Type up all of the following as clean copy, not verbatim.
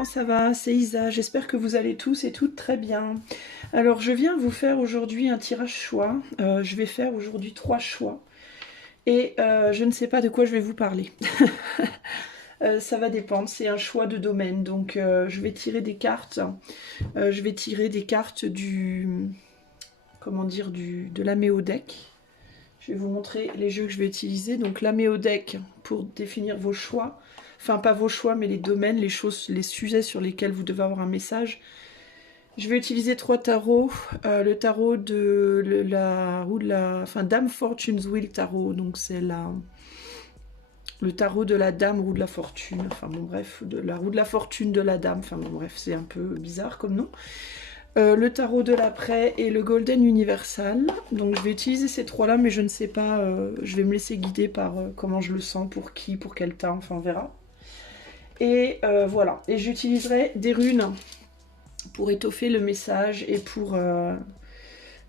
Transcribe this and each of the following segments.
comment ça va? C'est Isa, j'espère que vous allez tous et toutes très bien. Alors je viens vous faire aujourd'hui un tirage choix. Je vais faire aujourd'hui 3 choix. Et je ne sais pas de quoi je vais vous parler. Ça va dépendre, c'est un choix de domaine. Donc je vais tirer des cartes. Je vais tirer des cartes du... Comment dire, de l'Améo deck. Je vais vous montrer les jeux que je vais utiliser. Donc l'Améo deck pour définir vos choix. Enfin, pas vos choix, mais les domaines, les choses, les sujets sur lesquels vous devez avoir un message. Je vais utiliser 3 tarots. Le tarot de la roue de la... Enfin, Dame Fortune's Wheel tarot. Donc c'est le tarot de la dame roue de la fortune. Enfin bon, bref, de la roue de la fortune de la dame. Enfin bon, bref, c'est un peu bizarre comme nom. Le tarot de l'après et le Golden Universal. Donc je vais utiliser ces 3-là, mais je ne sais pas, je vais me laisser guider par comment je le sens, pour qui, pour quel temps, enfin on verra. Et voilà, et j'utiliserai des runes pour étoffer le message et pour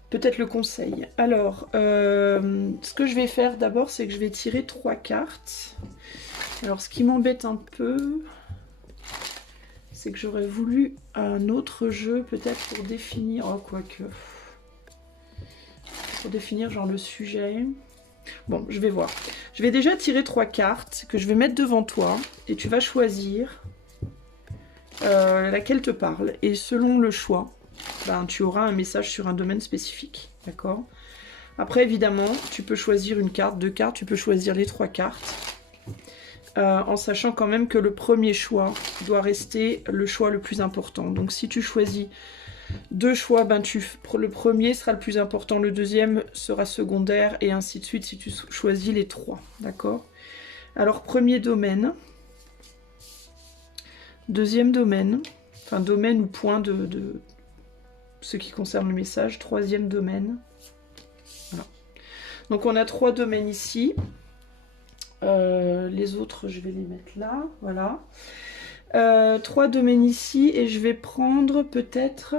peut-être le conseil. Alors, ce que je vais faire d'abord, c'est que je vais tirer 3 cartes. Alors ce qui m'embête un peu... c'est que j'aurais voulu un autre jeu peut-être pour définir... Oh, quoique... Pour définir genre le sujet... Bon, je vais voir. Je vais déjà tirer 3 cartes que je vais mettre devant toi. Et tu vas choisir laquelle te parle. Et selon le choix, ben, tu auras un message sur un domaine spécifique. D'accord? Après, évidemment, tu peux choisir une carte, 2 cartes. Tu peux choisir les 3 cartes. En sachant quand même que le premier choix doit rester le choix le plus important. Donc si tu choisis 2 choix, ben le premier sera le plus important, le deuxième sera secondaire, et ainsi de suite si tu choisis les 3. D'accord? Alors premier domaine, deuxième domaine, enfin domaine ou point de ce qui concerne le message, troisième domaine. Voilà. Donc on a 3 domaines ici. Les autres, je vais les mettre là, voilà. 3 domaines ici, et je vais prendre peut-être...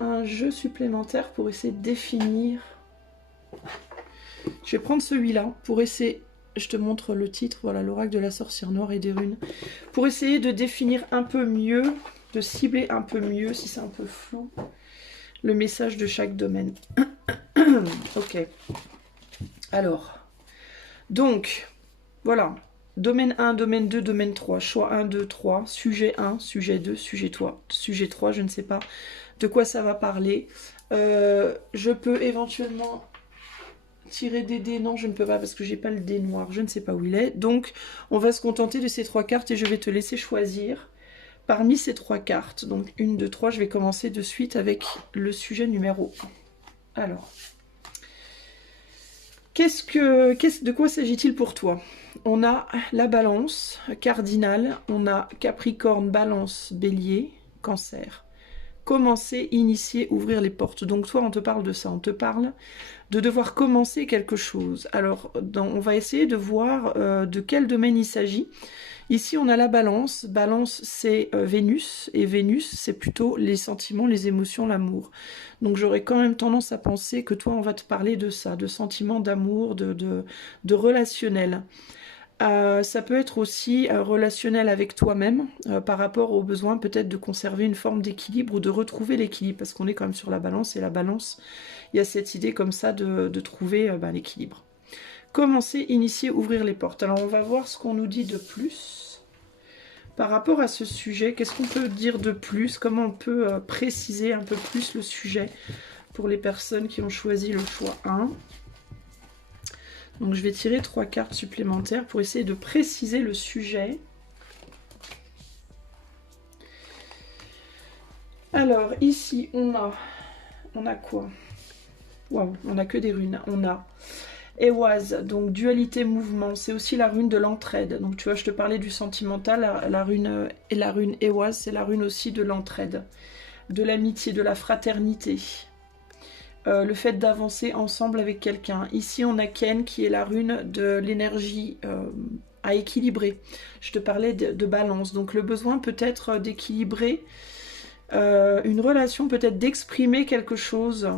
un jeu supplémentaire pour essayer de définir... Je vais prendre celui-là pour essayer... Je te montre le titre, voilà, l'oracle de la sorcière noire et des runes. Pour essayer de définir un peu mieux, de cibler un peu mieux, si c'est un peu flou, le message de chaque domaine. Ok. Alors, donc, voilà. Domaine 1, domaine 2, domaine 3. Choix 1, 2, 3. Sujet 1, sujet 2, sujet 3. Sujet 3, je ne sais pas de quoi ça va parler. Je peux éventuellement tirer des dés. Non, je ne peux pas parce que j'ai pas le dé noir. Je ne sais pas où il est. Donc, on va se contenter de ces 3 cartes et je vais te laisser choisir parmi ces 3 cartes. Donc, 1, 2, 3. Je vais commencer de suite avec le sujet numéro 1. Alors... de quoi s'agit-il pour toi? On a la balance, cardinal, on a Capricorne, balance, bélier, cancer. Commencer, initier, ouvrir les portes. Donc toi, on te parle de ça, on te parle de devoir commencer quelque chose. Alors, on va essayer de voir de quel domaine il s'agit. Ici, on a la balance. Balance, c'est Vénus. Et Vénus, c'est plutôt les sentiments, les émotions, l'amour. Donc, j'aurais quand même tendance à penser que toi, on va te parler de ça, de sentiments, d'amour, de relationnel. Ça peut être aussi relationnel avec toi-même, par rapport au besoin peut-être de conserver une forme d'équilibre ou de retrouver l'équilibre. Parce qu'on est quand même sur la balance. Et la balance, il y a cette idée comme ça de trouver l'équilibre. Commencer, initier, ouvrir les portes. Alors on va voir ce qu'on nous dit de plus par rapport à ce sujet. Qu'est-ce qu'on peut dire de plus? Comment on peut préciser un peu plus le sujet pour les personnes qui ont choisi le choix 1? Donc je vais tirer 3 cartes supplémentaires pour essayer de préciser le sujet. Alors ici on a quoi? Waouh, on a que des runes. On a Ewaz, donc dualité mouvement, c'est aussi la rune de l'entraide. Donc tu vois, je te parlais du sentimental, la rune Ewaz, c'est la rune aussi de l'entraide, de l'amitié, de la fraternité. Le fait d'avancer ensemble avec quelqu'un. Ici, on a Ken qui est la rune de l'énergie à équilibrer. Je te parlais de balance. Donc le besoin peut-être d'équilibrer une relation, peut-être d'exprimer quelque chose.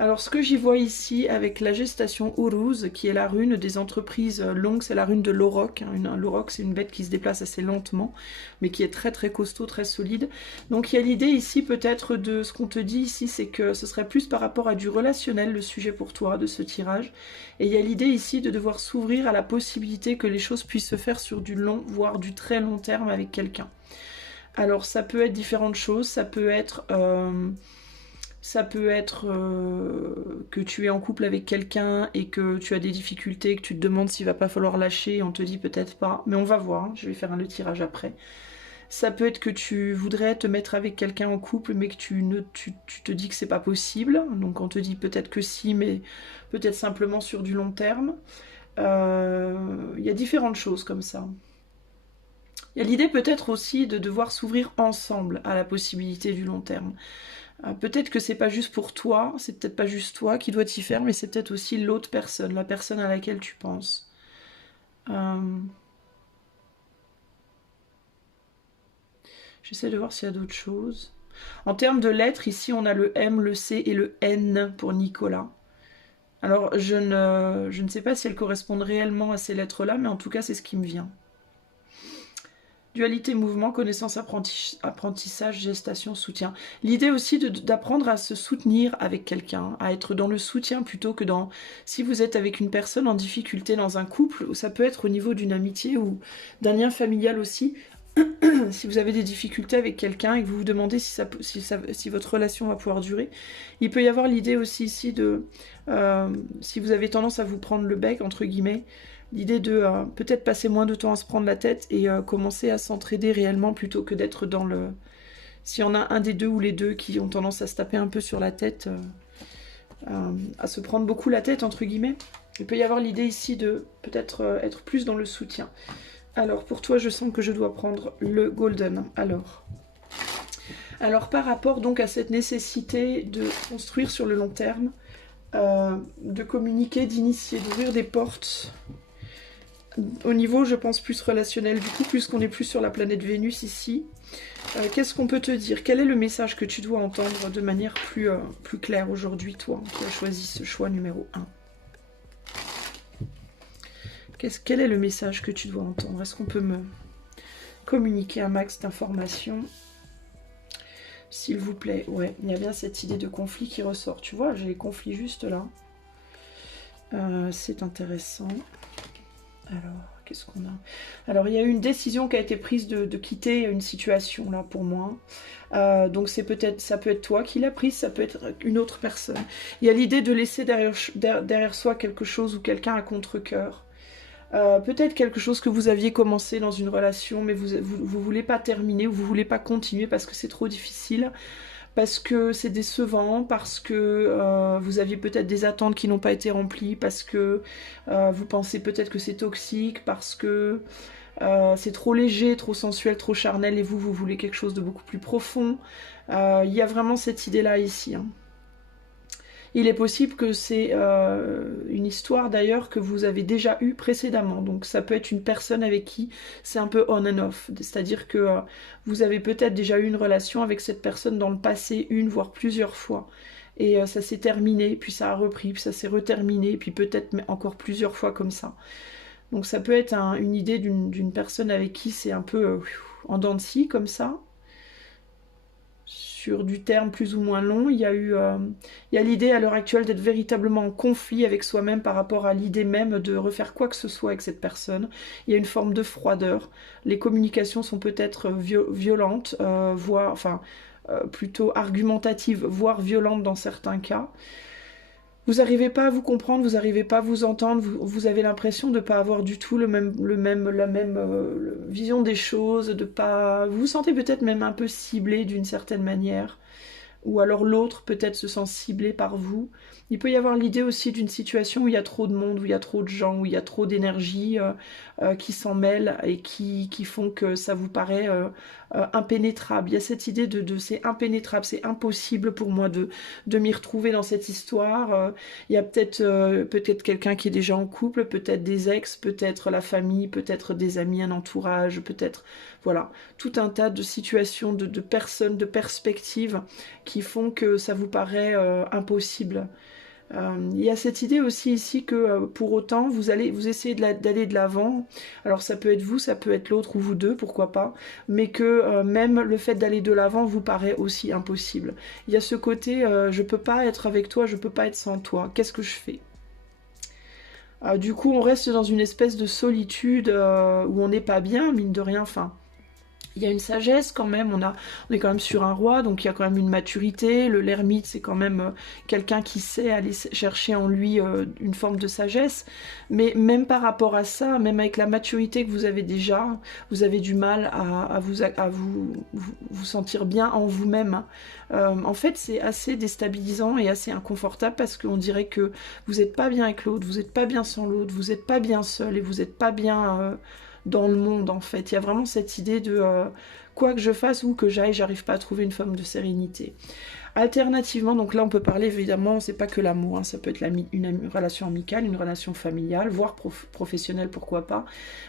Alors, ce que j'y vois ici, avec la gestation Uruz, qui est la rune des entreprises longues, c'est la rune de l'auroch. Hein. L'auroch, c'est une bête qui se déplace assez lentement, mais qui est très très costaud, très solide. Donc, il y a l'idée ici, peut-être, de ce qu'on te dit ici, c'est que ce serait plus par rapport à du relationnel, le sujet pour toi, de ce tirage. Et il y a l'idée ici de devoir s'ouvrir à la possibilité que les choses puissent se faire sur du long, voire du très long terme avec quelqu'un. Alors, ça peut être différentes choses, ça peut être... que tu es en couple avec quelqu'un et que tu as des difficultés, que tu te demandes s'il va pas falloir lâcher, et on te dit peut-être pas, mais on va voir, hein, je vais faire le tirage après. Ça peut être que tu voudrais te mettre avec quelqu'un en couple, mais que tu te dis que c'est pas possible, donc on te dit peut-être que si, mais peut-être simplement sur du long terme. Il y a différentes choses comme ça. Il y a l'idée peut-être aussi de devoir s'ouvrir ensemble à la possibilité du long terme. Peut-être que c'est pas juste pour toi, c'est peut-être pas juste toi qui dois t'y faire, mais c'est peut-être aussi l'autre personne, la personne à laquelle tu penses. Euh, J'essaie de voir s'il y a d'autres choses. En termes de lettres, ici on a le M, le C et le N pour Nicolas. Alors je ne sais pas si elles correspondent réellement à ces lettres-là, mais en tout cas c'est ce qui me vient. Dualité, mouvement, connaissance, apprentissage, gestation, soutien. L'idée aussi d'apprendre à se soutenir avec quelqu'un, à être dans le soutien plutôt que dans... Si vous êtes avec une personne en difficulté dans un couple, ou ça peut être au niveau d'une amitié ou d'un lien familial aussi, si vous avez des difficultés avec quelqu'un et que vous vous demandez si votre relation va pouvoir durer, il peut y avoir l'idée aussi ici de... si vous avez tendance à vous prendre le bec, entre guillemets, l'idée de peut-être passer moins de temps à se prendre la tête et commencer à s'entraider réellement plutôt que d'être dans le... S'il y en a un des deux ou les deux qui ont tendance à se taper un peu sur la tête, à se prendre beaucoup la tête, entre guillemets, il peut y avoir l'idée ici de peut-être être plus dans le soutien. Alors, pour toi, je sens que je dois prendre le golden. Alors par rapport donc à cette nécessité de construire sur le long terme, de communiquer, d'initier, d'ouvrir des portes... Au niveau, je pense, plus relationnel, du coup, puisqu'on est plus sur la planète Vénus ici, qu'est-ce qu'on peut te dire? Quel est le message que tu dois entendre de manière plus claire aujourd'hui, toi, qui as choisi ce choix numéro 1? Quel est le message que tu dois entendre? Est-ce qu'on peut me communiquer un max d'informations? S'il vous plaît, ouais, il y a bien cette idée de conflit qui ressort. Tu vois, j'ai les conflits juste là. C'est intéressant. Alors, qu'est-ce qu'on a? Alors, il y a eu une décision qui a été prise de quitter une situation, là, pour moi. Donc, ça peut être toi qui l'as prise, ça peut être une autre personne. Il y a l'idée de laisser derrière soi quelque chose ou quelqu'un à contre-cœur. Peut-être quelque chose que vous aviez commencé dans une relation, mais vous voulez pas terminer, ou vous voulez pas continuer parce que c'est trop difficile, parce que c'est décevant, parce que vous aviez peut-être des attentes qui n'ont pas été remplies, parce que vous pensez peut-être que c'est toxique, parce que c'est trop léger, trop sensuel, trop charnel, et vous voulez quelque chose de beaucoup plus profond. Il y a vraiment cette idée-là ici, hein. Il est possible que c'est une histoire d'ailleurs que vous avez déjà eue précédemment. Donc ça peut être une personne avec qui c'est un peu on and off. C'est-à-dire que vous avez peut-être déjà eu une relation avec cette personne dans le passé, une voire plusieurs fois. Et ça s'est terminé, puis ça a repris, puis ça s'est reterminé, puis peut-être encore plusieurs fois comme ça. Donc ça peut être une idée d'une personne avec qui c'est un peu en dents de scie comme ça. Sur du terme plus ou moins long, il y a l'idée à l'heure actuelle d'être véritablement en conflit avec soi-même par rapport à l'idée même de refaire quoi que ce soit avec cette personne. Il y a une forme de froideur. Les communications sont peut-être violentes, voire, enfin, plutôt argumentatives, voire violentes dans certains cas. Vous n'arrivez pas à vous comprendre, vous n'arrivez pas à vous entendre, vous avez l'impression de ne pas avoir du tout la même vision des choses, de pas... Vous vous sentez peut-être même un peu ciblé d'une certaine manière, ou alors l'autre peut-être se sent ciblé par vous. Il peut y avoir l'idée aussi d'une situation où il y a trop de monde, où il y a trop de gens, où il y a trop d'énergie qui s'en mêlent et qui font que ça vous paraît impénétrable. Il y a cette idée de c'est impénétrable, c'est impossible pour moi de m'y retrouver dans cette histoire. Il y a peut-être quelqu'un qui est déjà en couple, peut-être des ex, peut-être la famille, peut-être des amis, un entourage, peut-être... Voilà, tout un tas de situations, de personnes, de perspectives qui font que ça vous paraît impossible. Il y a cette idée aussi ici que pour autant vous essayez d'aller de l'avant. Alors ça peut être vous, ça peut être l'autre ou vous deux, pourquoi pas, mais que même le fait d'aller de l'avant vous paraît aussi impossible. Il y a ce côté je peux pas être avec toi, je peux pas être sans toi, qu'est-ce que je fais? Du coup on reste dans une espèce de solitude où on n'est pas bien, mine de rien, enfin. Il y a une sagesse quand même, on est quand même sur un roi, donc il y a quand même une maturité. L'ermite, c'est quand même quelqu'un qui sait aller chercher en lui une forme de sagesse. Mais même par rapport à ça, même avec la maturité que vous avez déjà, vous avez du mal à vous sentir bien en vous-même. En fait, c'est assez déstabilisant et assez inconfortable parce qu'on dirait que vous n'êtes pas bien avec l'autre, vous n'êtes pas bien sans l'autre, vous n'êtes pas bien seul et vous n'êtes pas bien dans le monde en fait. Il y a vraiment cette idée de quoi que je fasse, où que j'aille, j'arrive pas à trouver une forme de sérénité. Alternativement, donc là on peut parler évidemment, c'est pas que l'amour, hein, ça peut être une relation amicale, une relation familiale, voire professionnelle, pourquoi pas.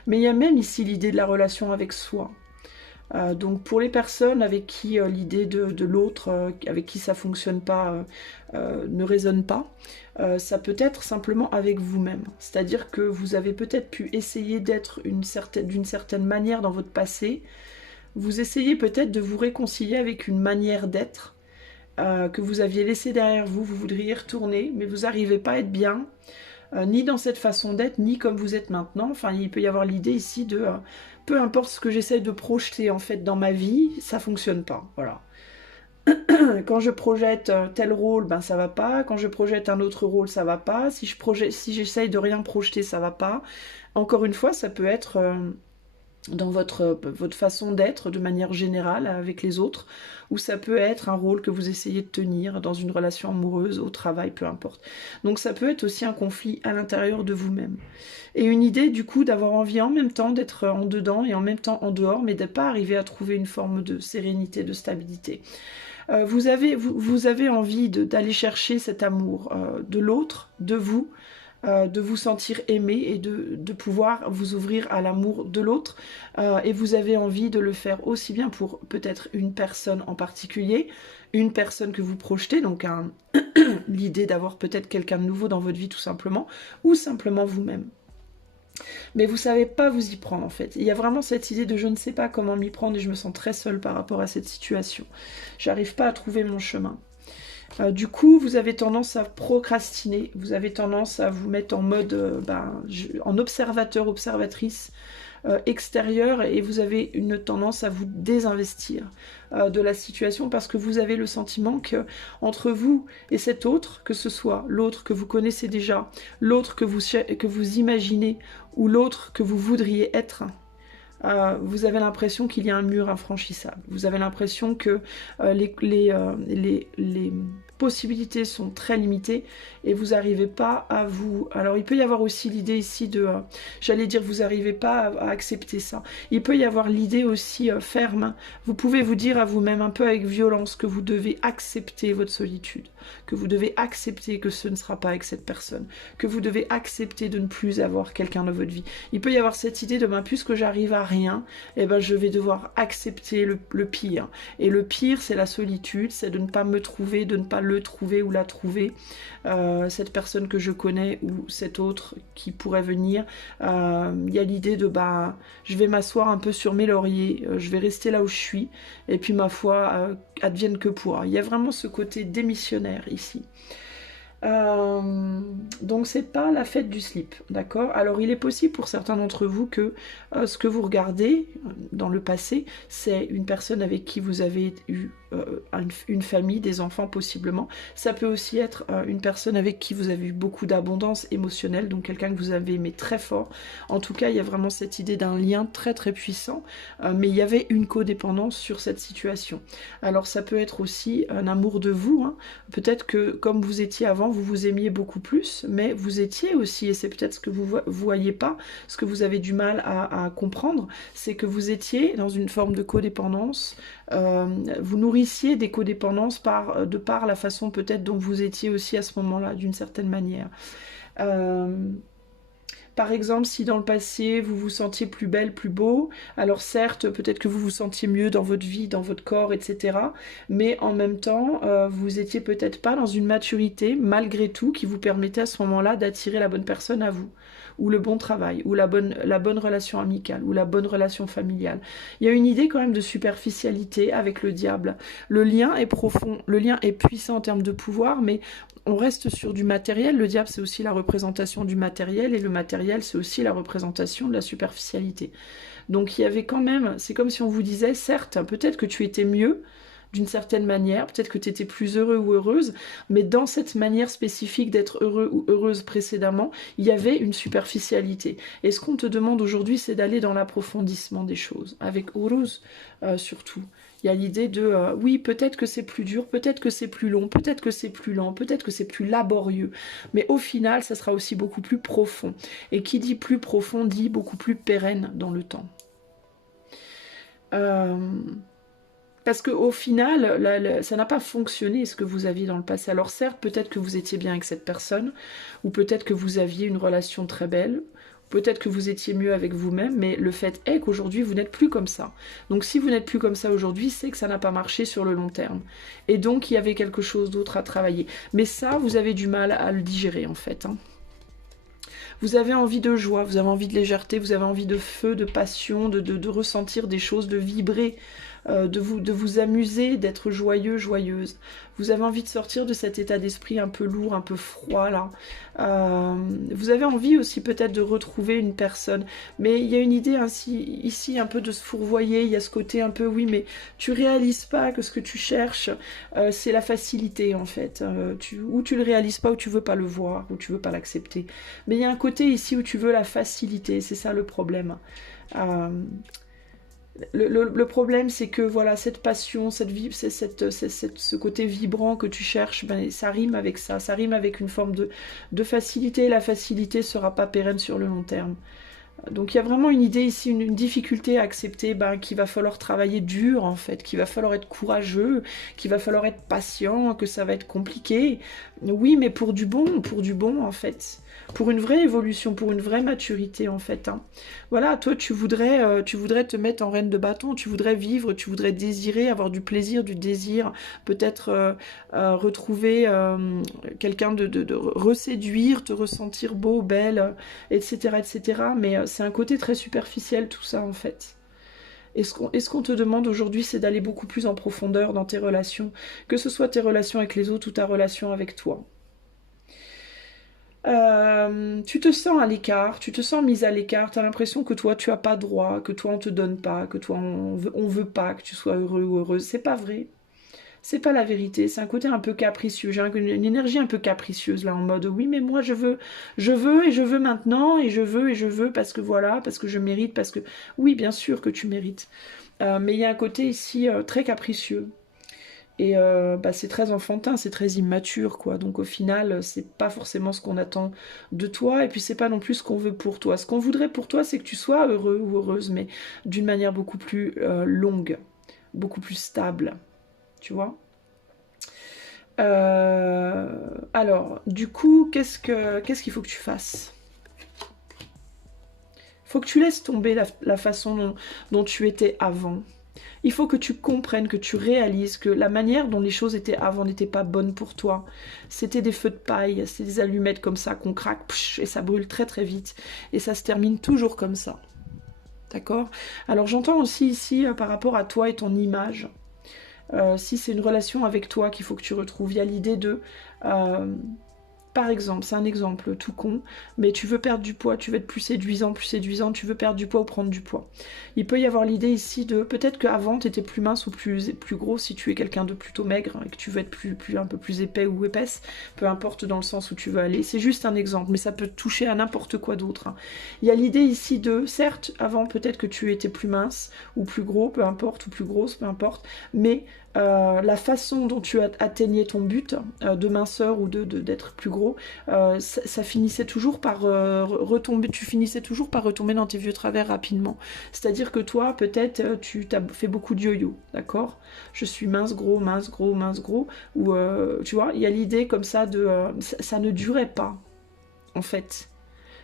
Mais il y a même ici l'idée de la relation avec soi. Donc pour les personnes avec qui l'idée de l'autre, avec qui ça fonctionne pas, ne résonne pas, ça peut être simplement avec vous-même. C'est-à-dire que vous avez peut-être pu essayer d'être d'une certaine manière dans votre passé, vous essayez peut-être de vous réconcilier avec une manière d'être que vous aviez laissée derrière vous, vous voudriez y retourner, mais vous n'arrivez pas à être bien, ni dans cette façon d'être, ni comme vous êtes maintenant. Enfin, il peut y avoir l'idée ici de peu importe ce que j'essaie de projeter en fait dans ma vie, ça fonctionne pas. Voilà. Quand je projette tel rôle, ben ça va pas. Quand je projette un autre rôle, ça va pas. Si j'essaye de rien projeter, ça va pas. Encore une fois, ça peut être dans votre façon d'être de manière générale avec les autres, ou ça peut être un rôle que vous essayez de tenir dans une relation amoureuse, au travail, peu importe. Donc ça peut être aussi un conflit à l'intérieur de vous-même. Et une idée du coup d'avoir envie en même temps d'être en dedans et en même temps en dehors, mais de ne pas arriver à trouver une forme de sérénité, de stabilité. Vous avez envie d'aller chercher cet amour de l'autre, de vous sentir aimé et de pouvoir vous ouvrir à l'amour de l'autre. Et vous avez envie de le faire aussi bien pour peut-être une personne en particulier, une personne que vous projetez, donc l'idée d'avoir peut-être quelqu'un de nouveau dans votre vie tout simplement, ou simplement vous-même. Mais vous savez pas vous y prendre en fait. Il y a vraiment cette idée de je ne sais pas comment m'y prendre et je me sens très seule par rapport à cette situation. J'arrive pas à trouver mon chemin. Du coup, vous avez tendance à procrastiner, vous avez tendance à vous mettre en mode en observateur, observatrice extérieure, et vous avez une tendance à vous désinvestir de la situation parce que vous avez le sentiment que entre vous et cet autre, que ce soit l'autre que vous connaissez déjà, l'autre que vous imaginez ou l'autre que vous voudriez être, vous avez l'impression qu'il y a un mur infranchissable. Vous avez l'impression que les possibilités sont très limitées et vous n'arrivez pas à vous... Alors il peut y avoir aussi l'idée ici de... j'allais dire, vous n'arrivez pas à accepter ça. Il peut y avoir l'idée aussi ferme. Vous pouvez vous dire à vous-même un peu avec violence que vous devez accepter votre solitude, que vous devez accepter que ce ne sera pas avec cette personne, que vous devez accepter de ne plus avoir quelqu'un dans votre vie. Il peut y avoir cette idée de puisque j'arrive à rien, eh ben je vais devoir accepter le pire. Et le pire, c'est la solitude, c'est de ne pas me trouver, de ne pas le trouver ou la trouver, cette personne que je connais ou cet autre qui pourrait venir. Il y a l'idée de je vais m'asseoir un peu sur mes lauriers, je vais rester là où je suis, et puis ma foi, advienne que pourra. Il y a vraiment ce côté démissionnaire ici. Donc c'est pas la fête du slip, d'accord? Alors il est possible pour certains d'entre vous que ce que vous regardez dans le passé, c'est une personne avec qui vous avez eu une famille, des enfants possiblement. Ça peut aussi être une personne avec qui vous avez eu beaucoup d'abondance émotionnelle, donc quelqu'un que vous avez aimé très fort. En tout cas, il y a vraiment cette idée d'un lien très très puissant, mais il y avait une codépendance sur cette situation. Alors ça peut être aussi un amour de vous, hein. Peut-être que comme vous étiez avant, vous vous aimiez beaucoup plus, mais vous étiez aussi, et c'est peut-être ce que vous voyez pas, ce que vous avez du mal à comprendre, c'est que vous étiez dans une forme de codépendance, vous nourrissiez des codépendances de par la façon peut-être dont vous étiez aussi à ce moment-là, d'une certaine manière. Par exemple, si dans le passé, vous vous sentiez plus belle, plus beau, alors certes, peut-être que vous vous sentiez mieux dans votre vie, dans votre corps, etc. Mais en même temps, vous étiez peut-être pas dans une maturité, malgré tout, qui vous permettait à ce moment-là d'attirer la bonne personne à vous, ou le bon travail, ou la bonne relation amicale, ou la bonne relation familiale. Il y a une idée quand même de superficialité avec le diable. Le lien est profond, le lien est puissant en termes de pouvoir, mais on reste sur du matériel. Le diable, c'est aussi la représentation du matériel, et le matériel, c'est aussi la représentation de la superficialité. Donc il y avait quand même, c'est comme si on vous disait, certes, peut-être que tu étais mieux, d'une certaine manière, peut-être que tu étais plus heureux ou heureuse, mais dans cette manière spécifique d'être heureux ou heureuse précédemment, il y avait une superficialité. Et ce qu'on te demande aujourd'hui, c'est d'aller dans l'approfondissement des choses, avec Uruz surtout. Il y a l'idée de, oui, peut-être que c'est plus dur, peut-être que c'est plus long, peut-être que c'est plus lent, peut-être que c'est plus laborieux, mais au final, ça sera aussi beaucoup plus profond. Et qui dit plus profond, dit beaucoup plus pérenne dans le temps. Parce qu'au final, ça n'a pas fonctionné ce que vous aviez dans le passé. Alors certes, peut-être que vous étiez bien avec cette personne, ou peut-être que vous aviez une relation très belle, peut-être que vous étiez mieux avec vous-même, mais le fait est qu'aujourd'hui, vous n'êtes plus comme ça. Donc si vous n'êtes plus comme ça aujourd'hui, c'est que ça n'a pas marché sur le long terme. Et donc, il y avait quelque chose d'autre à travailler. Mais ça, vous avez du mal à le digérer, en fait. Vous avez envie de joie, vous avez envie de légèreté, vous avez envie de feu, de passion, de ressentir des choses, de vibrer, de vous amuser, d'être joyeux, joyeuse. Vous avez envie de sortir de cet état d'esprit un peu lourd, un peu froid là. Vous avez envie aussi peut-être de retrouver une personne. Mais il y a une idée ainsi, ici un peu de se fourvoyer, il y a ce côté un peu, oui, mais tu réalises pas que ce que tu cherches, c'est la facilité en fait. Ou tu le réalises pas, ou tu veux pas le voir, ou tu veux pas l'accepter. Mais il y a un côté ici où tu veux la facilité, c'est ça le problème. Le problème, c'est que voilà, cette passion, ce côté vibrant que tu cherches, ben, ça rime avec ça. Ça rime avec une forme de facilité. Et la facilité ne sera pas pérenne sur le long terme. Donc il y a vraiment une idée ici, une difficulté à accepter qu'il va falloir travailler dur en fait, qu'il va falloir être courageux, qu'il va falloir être patient, que ça va être compliqué. Oui, mais pour du bon en fait. Pour une vraie évolution, pour une vraie maturité en fait. Voilà, toi tu voudrais te mettre en reine de bâton, tu voudrais vivre, tu voudrais désirer, avoir du plaisir, du désir, peut-être retrouver quelqu'un de reséduire, te ressentir beau, belle, etc. etc. Mais c'est un côté très superficiel tout ça en fait. Et ce qu'on te demande aujourd'hui, c'est d'aller beaucoup plus en profondeur dans tes relations, que ce soit tes relations avec les autres ou ta relation avec toi. Tu te sens à l'écart, tu te sens mise à l'écart, tu as l'impression que toi tu as pas droit, que toi on te donne pas, que toi on veut pas que tu sois heureux ou heureuse. C'est pas vrai. C'est pas la vérité, c'est un côté un peu capricieux. J'ai une énergie un peu capricieuse là en mode oui mais moi je veux et je veux maintenant et je veux parce que voilà, parce que je mérite, parce que oui bien sûr que tu mérites. Mais il y a un côté ici très capricieux. Et c'est très enfantin, c'est très immature, quoi. Donc au final, c'est pas forcément ce qu'on attend de toi, et puis c'est pas non plus ce qu'on veut pour toi. Ce qu'on voudrait pour toi, c'est que tu sois heureux ou heureuse, mais d'une manière beaucoup plus longue, beaucoup plus stable, tu vois. Alors, du coup, qu'est-ce qu'il faut que tu fasses? Il faut que tu laisses tomber la façon dont tu étais avant. Il faut que tu comprennes, que tu réalises que la manière dont les choses étaient avant n'était pas bonne pour toi. C'était des feux de paille, c'était des allumettes comme ça qu'on craque, et ça brûle très très vite. Et ça se termine toujours comme ça. D'accord? Alors j'entends aussi ici, par rapport à toi et ton image, si c'est une relation avec toi qu'il faut que tu retrouves, il y a l'idée de... par exemple, c'est un exemple tout con, mais tu veux perdre du poids, tu veux être plus séduisant, tu veux perdre du poids ou prendre du poids. Il peut y avoir l'idée ici de, peut-être qu'avant tu étais plus mince ou plus gros si tu es quelqu'un de plutôt maigre et que tu veux être un peu plus épais ou épaisse, peu importe dans le sens où tu veux aller. C'est juste un exemple, mais ça peut toucher à n'importe quoi d'autre. Il y a l'idée ici de, certes, avant peut-être que tu étais plus mince ou plus gros, peu importe, ou plus grosse, peu importe, mais la façon dont tu atteignais ton but de minceur ou d'être plus gros, ça finissait toujours par retomber, tu finissais toujours par retomber dans tes vieux travers rapidement. C'est-à-dire que toi, peut-être, tu t'as fait beaucoup de yo-yo, d'accord? Je suis mince, gros, mince, gros, mince, gros, ou tu vois, il y a l'idée comme ça de... ça ne durait pas, en fait.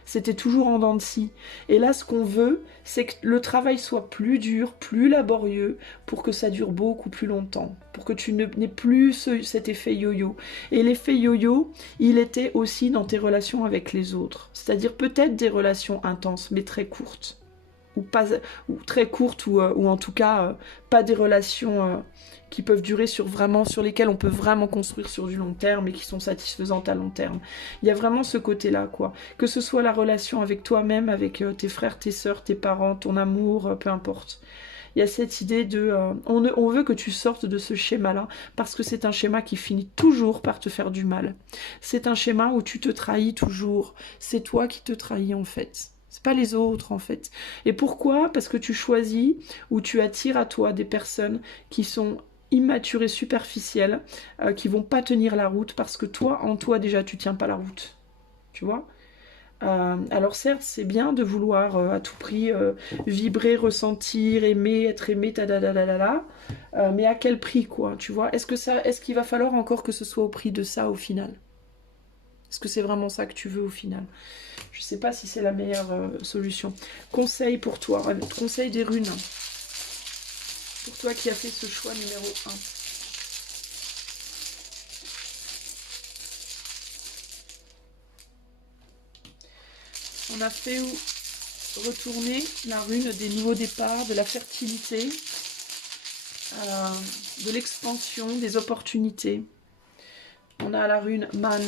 C'était toujours en dents de scie. Et là, ce qu'on veut, c'est que le travail soit plus dur, plus laborieux, pour que ça dure beaucoup plus longtemps, pour que tu n'aies plus cet effet yo-yo. Et l'effet yo-yo, il était aussi dans tes relations avec les autres. C'est-à-dire peut-être des relations intenses, mais très courtes. Ou, pas, ou très courtes, ou en tout cas, pas des relations qui peuvent durer sur lesquelles on peut vraiment construire sur du long terme et qui sont satisfaisantes à long terme. Il y a vraiment ce côté-là, quoi. Que ce soit la relation avec toi-même, avec tes frères, tes sœurs, tes parents, ton amour, peu importe. Il y a cette idée de... on veut que tu sortes de ce schéma-là, parce que c'est un schéma qui finit toujours par te faire du mal. C'est un schéma où tu te trahis toujours. C'est toi qui te trahis, en fait. C'est pas les autres, en fait. Et pourquoi? Parce que tu choisis ou tu attires à toi des personnes qui sont immatures et superficielles, qui vont pas tenir la route, parce que toi, en toi, déjà, tu tiens pas la route. Tu vois? Alors certes, c'est bien de vouloir à tout prix vibrer, ressentir, aimer, être aimé, mais à quel prix, quoi, tu vois? Est-ce qu'il va falloir encore que ce soit au prix de ça, au final? Est-ce que c'est vraiment ça que tu veux, au final? Je sais pas si c'est la meilleure solution. Conseil pour toi, conseil des runes. Pour toi qui as fait ce choix numéro 1. On a fait retourner la rune des nouveaux départs, de la fertilité, de l'expansion, des opportunités. On a la rune Man,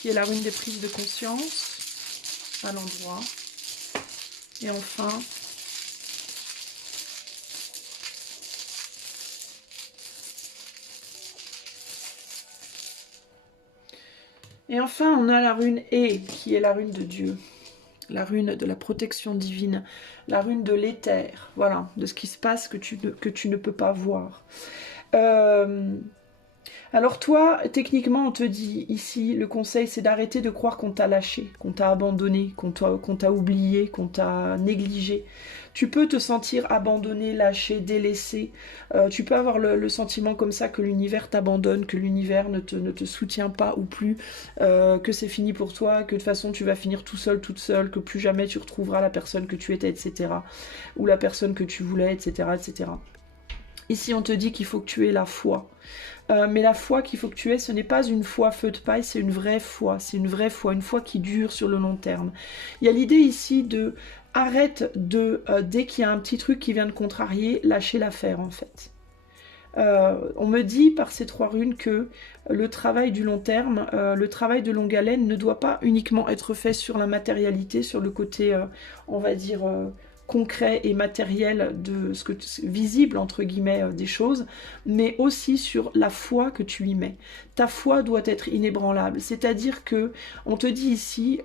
qui est la rune des prises de conscience, à l'endroit. Et enfin, on a la rune E, qui est la rune de Dieu. La rune de la protection divine, la rune de l'éther, voilà, de ce qui se passe que tu ne peux pas voir. Alors toi, techniquement, on te dit ici, le conseil, c'est d'arrêter de croire qu'on t'a lâché, qu'on t'a abandonné, qu'on t'a oublié, qu'on t'a négligé. Tu peux te sentir abandonné, lâché, délaissé. Tu peux avoir le sentiment comme ça que l'univers t'abandonne, que l'univers ne te soutient pas ou plus, que c'est fini pour toi, que de toute façon tu vas finir tout seul, toute seule, que plus jamais tu retrouveras la personne que tu étais, etc. Ou la personne que tu voulais, etc., etc. Ici, on te dit qu'il faut que tu aies la foi. Mais la foi qu'il faut que tu aies, ce n'est pas une foi feu de paille, c'est une vraie foi. C'est une vraie foi, une foi qui dure sur le long terme. Il y a l'idée ici de arrête de, dès qu'il y a un petit truc qui vient de contrarier, lâcher l'affaire en fait. On me dit par ces 3 runes que le travail du long terme, le travail de longue haleine ne doit pas uniquement être fait sur la matérialité, sur le côté, on va dire, concret et matériel de ce que visible entre guillemets des choses, mais aussi sur la foi que tu y mets. Ta foi doit être inébranlable, c'est-à-dire que on te dit ici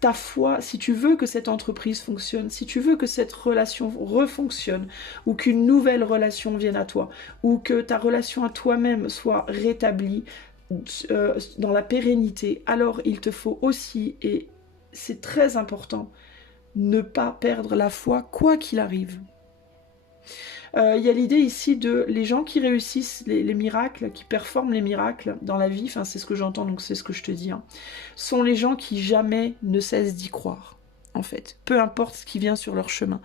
ta foi, si tu veux que cette entreprise fonctionne, si tu veux que cette relation refonctionne, ou qu'une nouvelle relation vienne à toi, ou que ta relation à toi-même soit rétablie dans la pérennité, alors il te faut aussi, et c'est très important, ne pas perdre la foi quoi qu'il arrive. Il y a l'idée ici de les gens qui réussissent les miracles, qui performent les miracles dans la vie, enfin c'est ce que j'entends, donc c'est ce que je te dis, hein, sont les gens qui jamais ne cessent d'y croire, en fait. Peu importe ce qui vient sur leur chemin,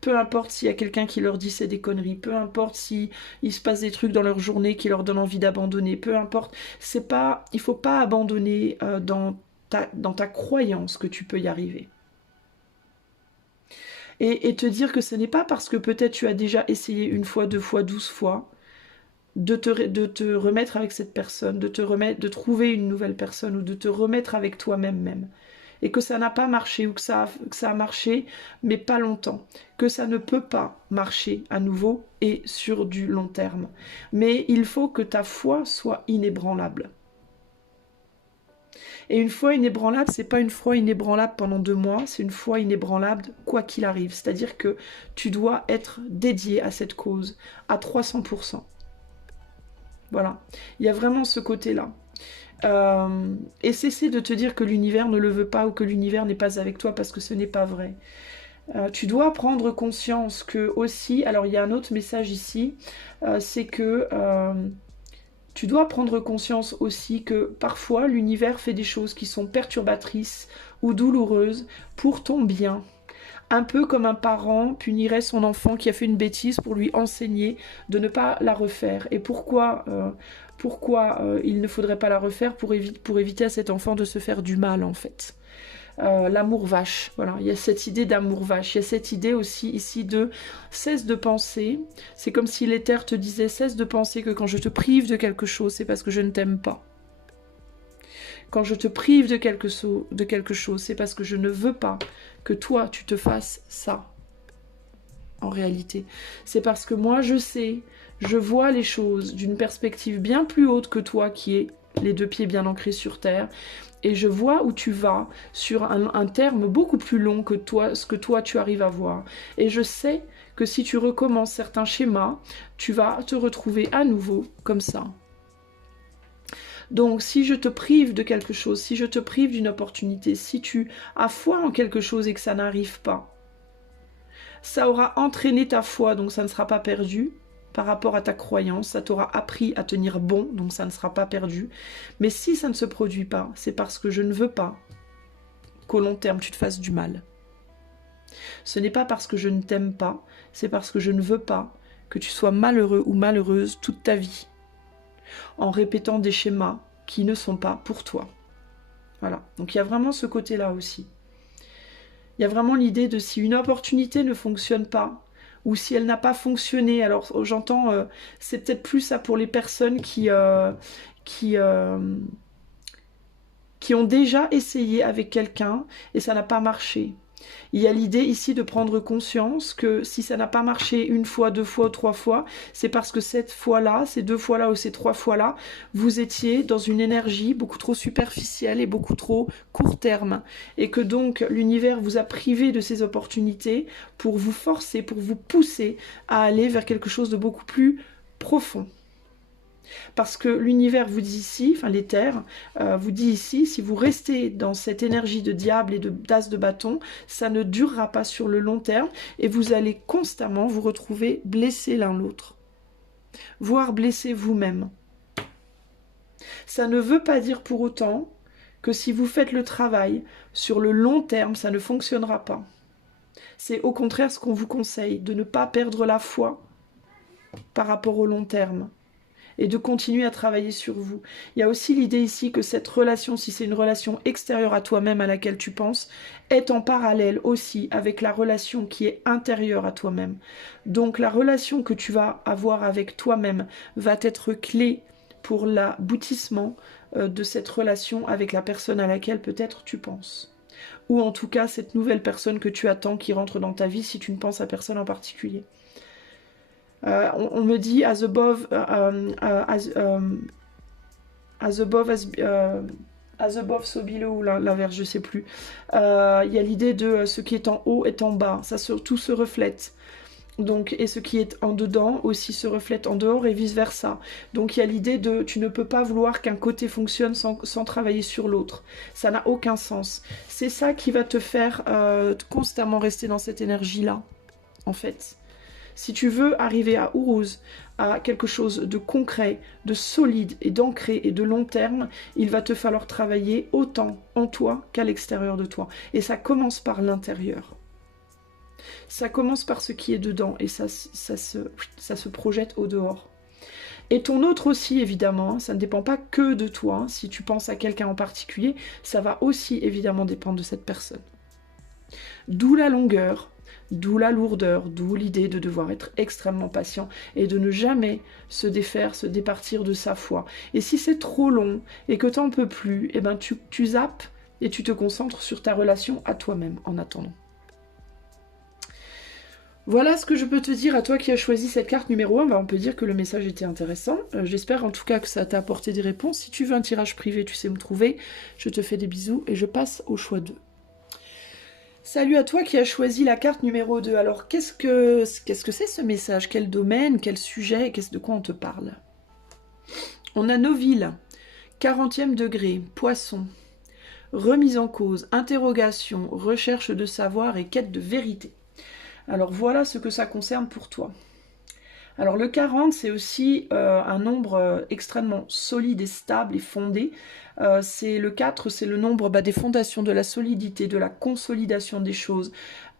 peu importe s'il y a quelqu'un qui leur dit c'est des conneries, peu importe s'il se passe des trucs dans leur journée qui leur donnent envie d'abandonner, peu importe, c'est pas, il faut pas abandonner dans ta croyance que tu peux y arriver. Et te dire que ce n'est pas parce que peut-être tu as déjà essayé 1 fois, 2 fois, 12 fois, de te remettre avec cette personne, de trouver une nouvelle personne, ou de te remettre avec toi-même même. Et que ça n'a pas marché, ou que ça a marché, mais pas longtemps. Que ça ne peut pas marcher à nouveau, et sur du long terme. Mais il faut que ta foi soit inébranlable. Et une foi inébranlable, c'est pas une foi inébranlable pendant 2 mois, c'est une foi inébranlable quoi qu'il arrive. C'est-à-dire que tu dois être dédié à cette cause à 300%. Voilà. Il y a vraiment ce côté-là. Et cesser de te dire que l'univers ne le veut pas ou que l'univers n'est pas avec toi, parce que ce n'est pas vrai. Tu dois prendre conscience que aussi, alors il y a un autre message ici, c'est que tu dois prendre conscience aussi que parfois l'univers fait des choses qui sont perturbatrices ou douloureuses pour ton bien. Un peu comme un parent punirait son enfant qui a fait une bêtise pour lui enseigner de ne pas la refaire. Et pourquoi il ne faudrait pas la refaire pour éviter à cet enfant de se faire du mal en fait. L'amour vache, voilà, il y a cette idée d'amour vache, il y a cette idée aussi ici de cesse de penser, c'est comme si l'éther te disait cesse de penser que quand je te prive de quelque chose, c'est parce que je ne t'aime pas. Quand je te prive de quelque chose, c'est parce que je ne veux pas que toi tu te fasses ça. En réalité, c'est parce que moi je sais, je vois les choses d'une perspective bien plus haute que toi qui est les deux pieds bien ancrés sur terre. Et je vois où tu vas sur un terme beaucoup plus long que toi, ce que toi tu arrives à voir. Et je sais que si tu recommences certains schémas, tu vas te retrouver à nouveau comme ça. Donc si je te prive de quelque chose, si je te prive d'une opportunité, si tu as foi en quelque chose et que ça n'arrive pas, ça aura entraîné ta foi, donc ça ne sera pas perdu. Par rapport à ta croyance, ça t'aura appris à tenir bon, donc ça ne sera pas perdu. Mais si ça ne se produit pas, c'est parce que je ne veux pas qu'au long terme tu te fasses du mal. Ce n'est pas parce que je ne t'aime pas, c'est parce que je ne veux pas que tu sois malheureux ou malheureuse toute ta vie, en répétant des schémas qui ne sont pas pour toi. Voilà, donc il y a vraiment ce côté-là aussi. Il y a vraiment l'idée de si une opportunité ne fonctionne pas, ou si elle n'a pas fonctionné, alors j'entends, c'est peut-être plus ça pour les personnes qui ont déjà essayé avec quelqu'un et ça n'a pas marché. Il y a l'idée ici de prendre conscience que si ça n'a pas marché une fois, deux fois, trois fois, c'est parce que cette fois-là, ces deux fois-là ou ces trois fois-là, vous étiez dans une énergie beaucoup trop superficielle et beaucoup trop court terme. Et que donc l'univers vous a privé de ces opportunités pour vous forcer, pour vous pousser à aller vers quelque chose de beaucoup plus profond. Parce que l'univers vous dit ici, enfin l'éther, vous dit ici, si vous restez dans cette énergie de diable et d'as de bâton, ça ne durera pas sur le long terme et vous allez constamment vous retrouver blessés l'un l'autre, voire blessés vous-même. Ça ne veut pas dire pour autant que si vous faites le travail sur le long terme, ça ne fonctionnera pas. C'est au contraire ce qu'on vous conseille, de ne pas perdre la foi par rapport au long terme. Et de continuer à travailler sur vous. Il y a aussi l'idée ici que cette relation, si c'est une relation extérieure à toi-même à laquelle tu penses, est en parallèle aussi avec la relation qui est intérieure à toi-même. Donc la relation que tu vas avoir avec toi-même va être clé pour l'aboutissement de cette relation avec la personne à laquelle peut-être tu penses. Ou en tout cas cette nouvelle personne que tu attends qui rentre dans ta vie si tu ne penses à personne en particulier. On me dit as above, as above, so below, ou l'inverse, je sais plus. Il y a l'idée de ce qui est en haut est en bas, ça tout se reflète. Donc, et ce qui est en dedans aussi se reflète en dehors et vice versa. Donc il y a l'idée de tu ne peux pas vouloir qu'un côté fonctionne sans travailler sur l'autre. Ça n'a aucun sens. C'est ça qui va te faire constamment rester dans cette énergie-là, en fait. Si tu veux arriver à Uruz, à quelque chose de concret, de solide et d'ancré et de long terme, il va te falloir travailler autant en toi qu'à l'extérieur de toi. Et ça commence par l'intérieur. Ça commence par ce qui est dedans et ça se projette au dehors. Et ton autre aussi, évidemment, ça ne dépend pas que de toi. Si tu penses à quelqu'un en particulier, ça va aussi évidemment dépendre de cette personne. D'où la longueur. D'où la lourdeur, d'où l'idée de devoir être extrêmement patient et de ne jamais se défaire, se départir de sa foi. Et si c'est trop long et que t'en peux plus, eh ben tu zappes et tu te concentres sur ta relation à toi-même en attendant. Voilà ce que je peux te dire à toi qui as choisi cette carte numéro 1. On peut dire que le message était intéressant. J'espère en tout cas que ça t'a apporté des réponses. Si tu veux un tirage privé, tu sais me trouver. Je te fais des bisous et je passe au choix 2. Salut à toi qui as choisi la carte numéro 2. Alors, qu'est-ce que c'est ce message? Quel domaine? Quel sujet? De quoi on te parle? On a Noville, 40e degré, Poisson, remise en cause, interrogation, recherche de savoir et quête de vérité. Alors, voilà ce que ça concerne pour toi. Alors le 40, c'est aussi un nombre extrêmement solide et stable et fondé. C'est le 4, c'est le nombre des fondations, de la solidité, de la consolidation des choses.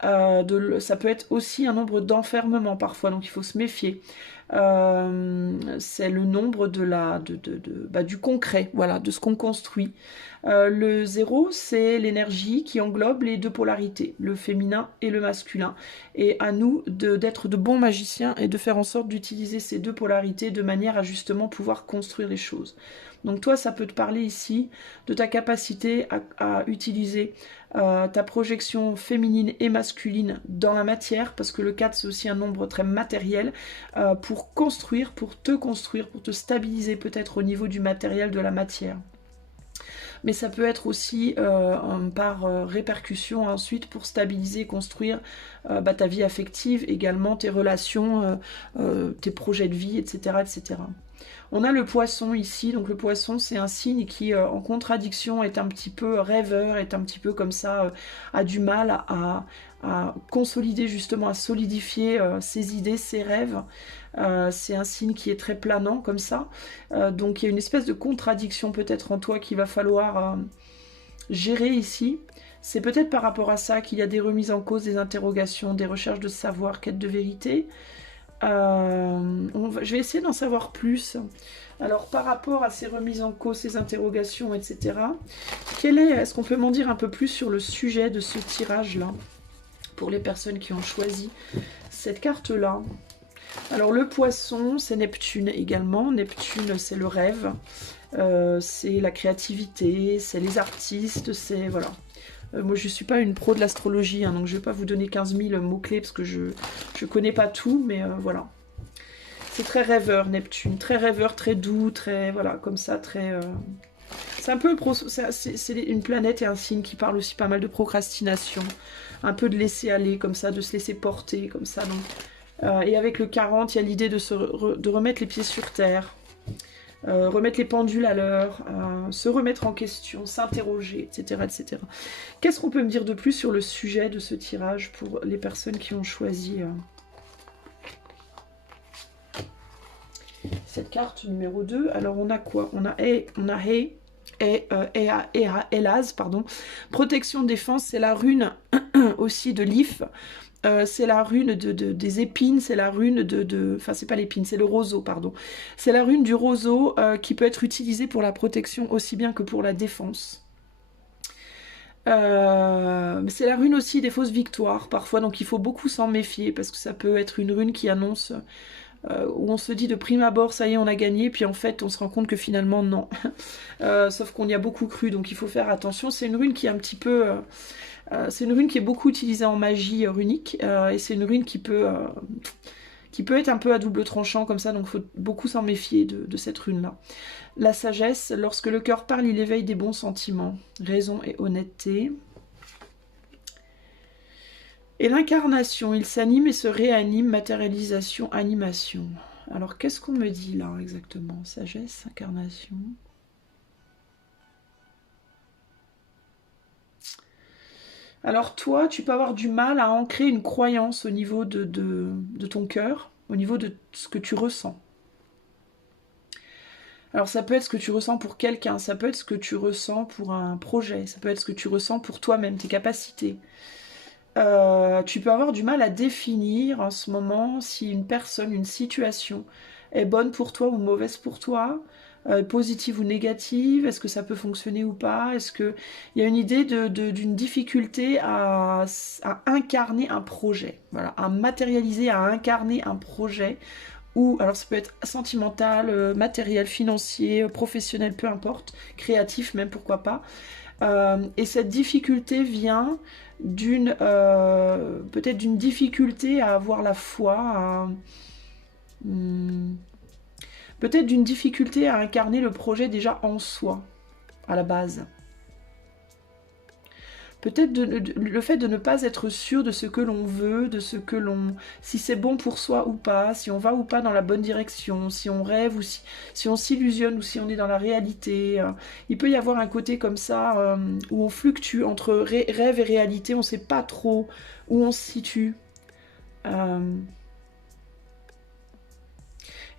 Ça peut être aussi un nombre d'enfermement parfois, donc il faut se méfier. C'est le nombre du concret, voilà, de ce qu'on construit. Le 0, c'est l'énergie qui englobe les deux polarités, le féminin et le masculin. Et à nous d'être de bons magiciens et de faire en sorte d'utiliser ces deux polarités de manière à justement pouvoir construire les choses. Donc toi, ça peut te parler ici de ta capacité à utiliser ta projection féminine et masculine dans la matière, parce que le 4, c'est aussi un nombre très matériel, pour construire, pour te stabiliser peut-être au niveau du matériel, de la matière. Mais ça peut être aussi par répercussion ensuite pour stabiliser, construire ta vie affective, également tes relations, tes projets de vie, etc., etc. On a le poisson ici, donc le poisson c'est un signe qui en contradiction est un petit peu rêveur, est un petit peu comme ça, a du mal à consolider justement, à solidifier ses idées, ses rêves. C'est un signe qui est très planant comme ça, donc il y a une espèce de contradiction peut-être en toi qu'il va falloir gérer ici. C'est peut-être par rapport à ça qu'il y a des remises en cause, des interrogations, des recherches de savoir, quête de vérité. Je vais essayer d'en savoir plus. Alors par rapport à ces remises en cause, ces interrogations, etc. Est-ce qu'on peut m'en dire un peu plus sur le sujet de ce tirage-là, pour les personnes qui ont choisi cette carte-là? Alors le poisson, c'est Neptune également. Neptune, c'est le rêve, c'est la créativité, c'est les artistes, c'est... Voilà. Moi, je ne suis pas une pro de l'astrologie, hein, donc je ne vais pas vous donner 15 000 mots-clés, parce que je ne connais pas tout, mais voilà. C'est très rêveur, Neptune. Très rêveur, très doux, très... Voilà, comme ça, très... C'est un peu... C'est une planète et un signe qui parle aussi pas mal de procrastination, un peu de laisser aller, comme ça, de se laisser porter, comme ça, donc... et avec le 40, il y a l'idée de remettre les pieds sur terre, remettre les pendules à l'heure, se remettre en question, s'interroger, etc., etc. Qu'est-ce qu'on peut me dire de plus sur le sujet de ce tirage pour les personnes qui ont choisi cette carte numéro 2? Alors on a quoi? On a Elaz, pardon. Protection, défense, c'est la rune aussi de l'If. C'est la rune des épines, c'est la rune Enfin, c'est pas l'épine, c'est le roseau, pardon. C'est la rune du roseau qui peut être utilisée pour la protection aussi bien que pour la défense. C'est la rune aussi des fausses victoires, parfois, donc il faut beaucoup s'en méfier, parce que ça peut être une rune qui annonce... où on se dit de prime abord, ça y est, on a gagné, puis en fait, on se rend compte que finalement, non. Sauf qu'on y a beaucoup cru, donc il faut faire attention. C'est une rune qui est un petit peu... c'est une rune qui est beaucoup utilisée en magie runique, et c'est une rune qui peut être un peu à double tranchant comme ça, donc il faut beaucoup s'en méfier de cette rune-là. La sagesse, lorsque le cœur parle, il éveille des bons sentiments, raison et honnêteté. Et l'incarnation, il s'anime et se réanime, matérialisation, animation. Alors qu'est-ce qu'on me dit là exactement? Sagesse, incarnation... Alors toi, tu peux avoir du mal à ancrer une croyance au niveau de ton cœur, au niveau de ce que tu ressens. Alors ça peut être ce que tu ressens pour quelqu'un, ça peut être ce que tu ressens pour un projet, ça peut être ce que tu ressens pour toi-même, tes capacités. Tu peux avoir du mal à définir en ce moment si une personne, une situation est bonne pour toi ou mauvaise pour toi, positive ou négative, est-ce que ça peut fonctionner ou pas, est-ce qu'il y a une idée d'une difficulté à incarner un projet, voilà, à matérialiser, à incarner un projet, ou alors ça peut être sentimental, matériel, financier, professionnel, peu importe, créatif même, pourquoi pas. Et cette difficulté vient peut-être d'une difficulté à avoir la foi, peut-être d'une difficulté à incarner le projet déjà en soi, à la base. Peut-être le fait de ne pas être sûr de ce que l'on veut, de ce que l'on... si c'est bon pour soi ou pas, si on va ou pas dans la bonne direction, si on rêve ou si on s'illusionne ou si on est dans la réalité. Il peut y avoir un côté comme ça où on fluctue entre rêve et réalité, on ne sait pas trop où on se situe.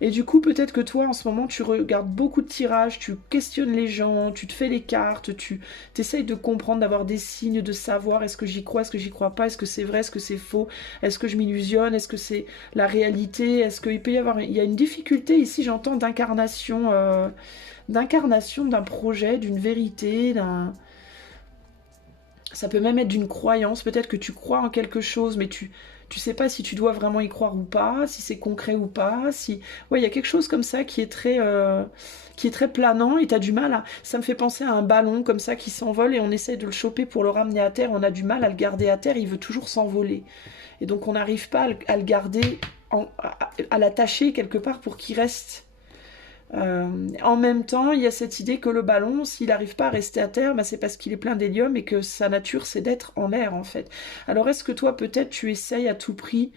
Et du coup, peut-être que toi, en ce moment, tu regardes beaucoup de tirages, tu questionnes les gens, tu te fais les cartes, tu essayes de comprendre, d'avoir des signes, de savoir est-ce que j'y crois, est-ce que j'y crois pas, est-ce que c'est vrai, est-ce que c'est faux, est-ce que je m'illusionne, est-ce que c'est la réalité, est-ce qu'il peut y avoir... Il y a une difficulté ici, j'entends, d'incarnation d'un projet, d'une vérité, d'un... Ça peut même être d'une croyance, peut-être que tu crois en quelque chose, mais tu sais pas si tu dois vraiment y croire ou pas, si c'est concret ou pas, si... Ouais, il y a quelque chose comme ça qui est très planant et tu as du mal à... Ça me fait penser à un ballon comme ça qui s'envole et on essaie de le choper pour le ramener à terre, on a du mal à le garder à terre, il veut toujours s'envoler. Et donc on n'arrive pas à le garder, à l'attacher quelque part pour qu'il reste... En même temps, il y a cette idée que le ballon, s'il n'arrive pas à rester à terre, bah, c'est parce qu'il est plein d'hélium et que sa nature, c'est d'être en l'air, en fait. Alors, est-ce que toi, peut-être, tu essayes à tout prix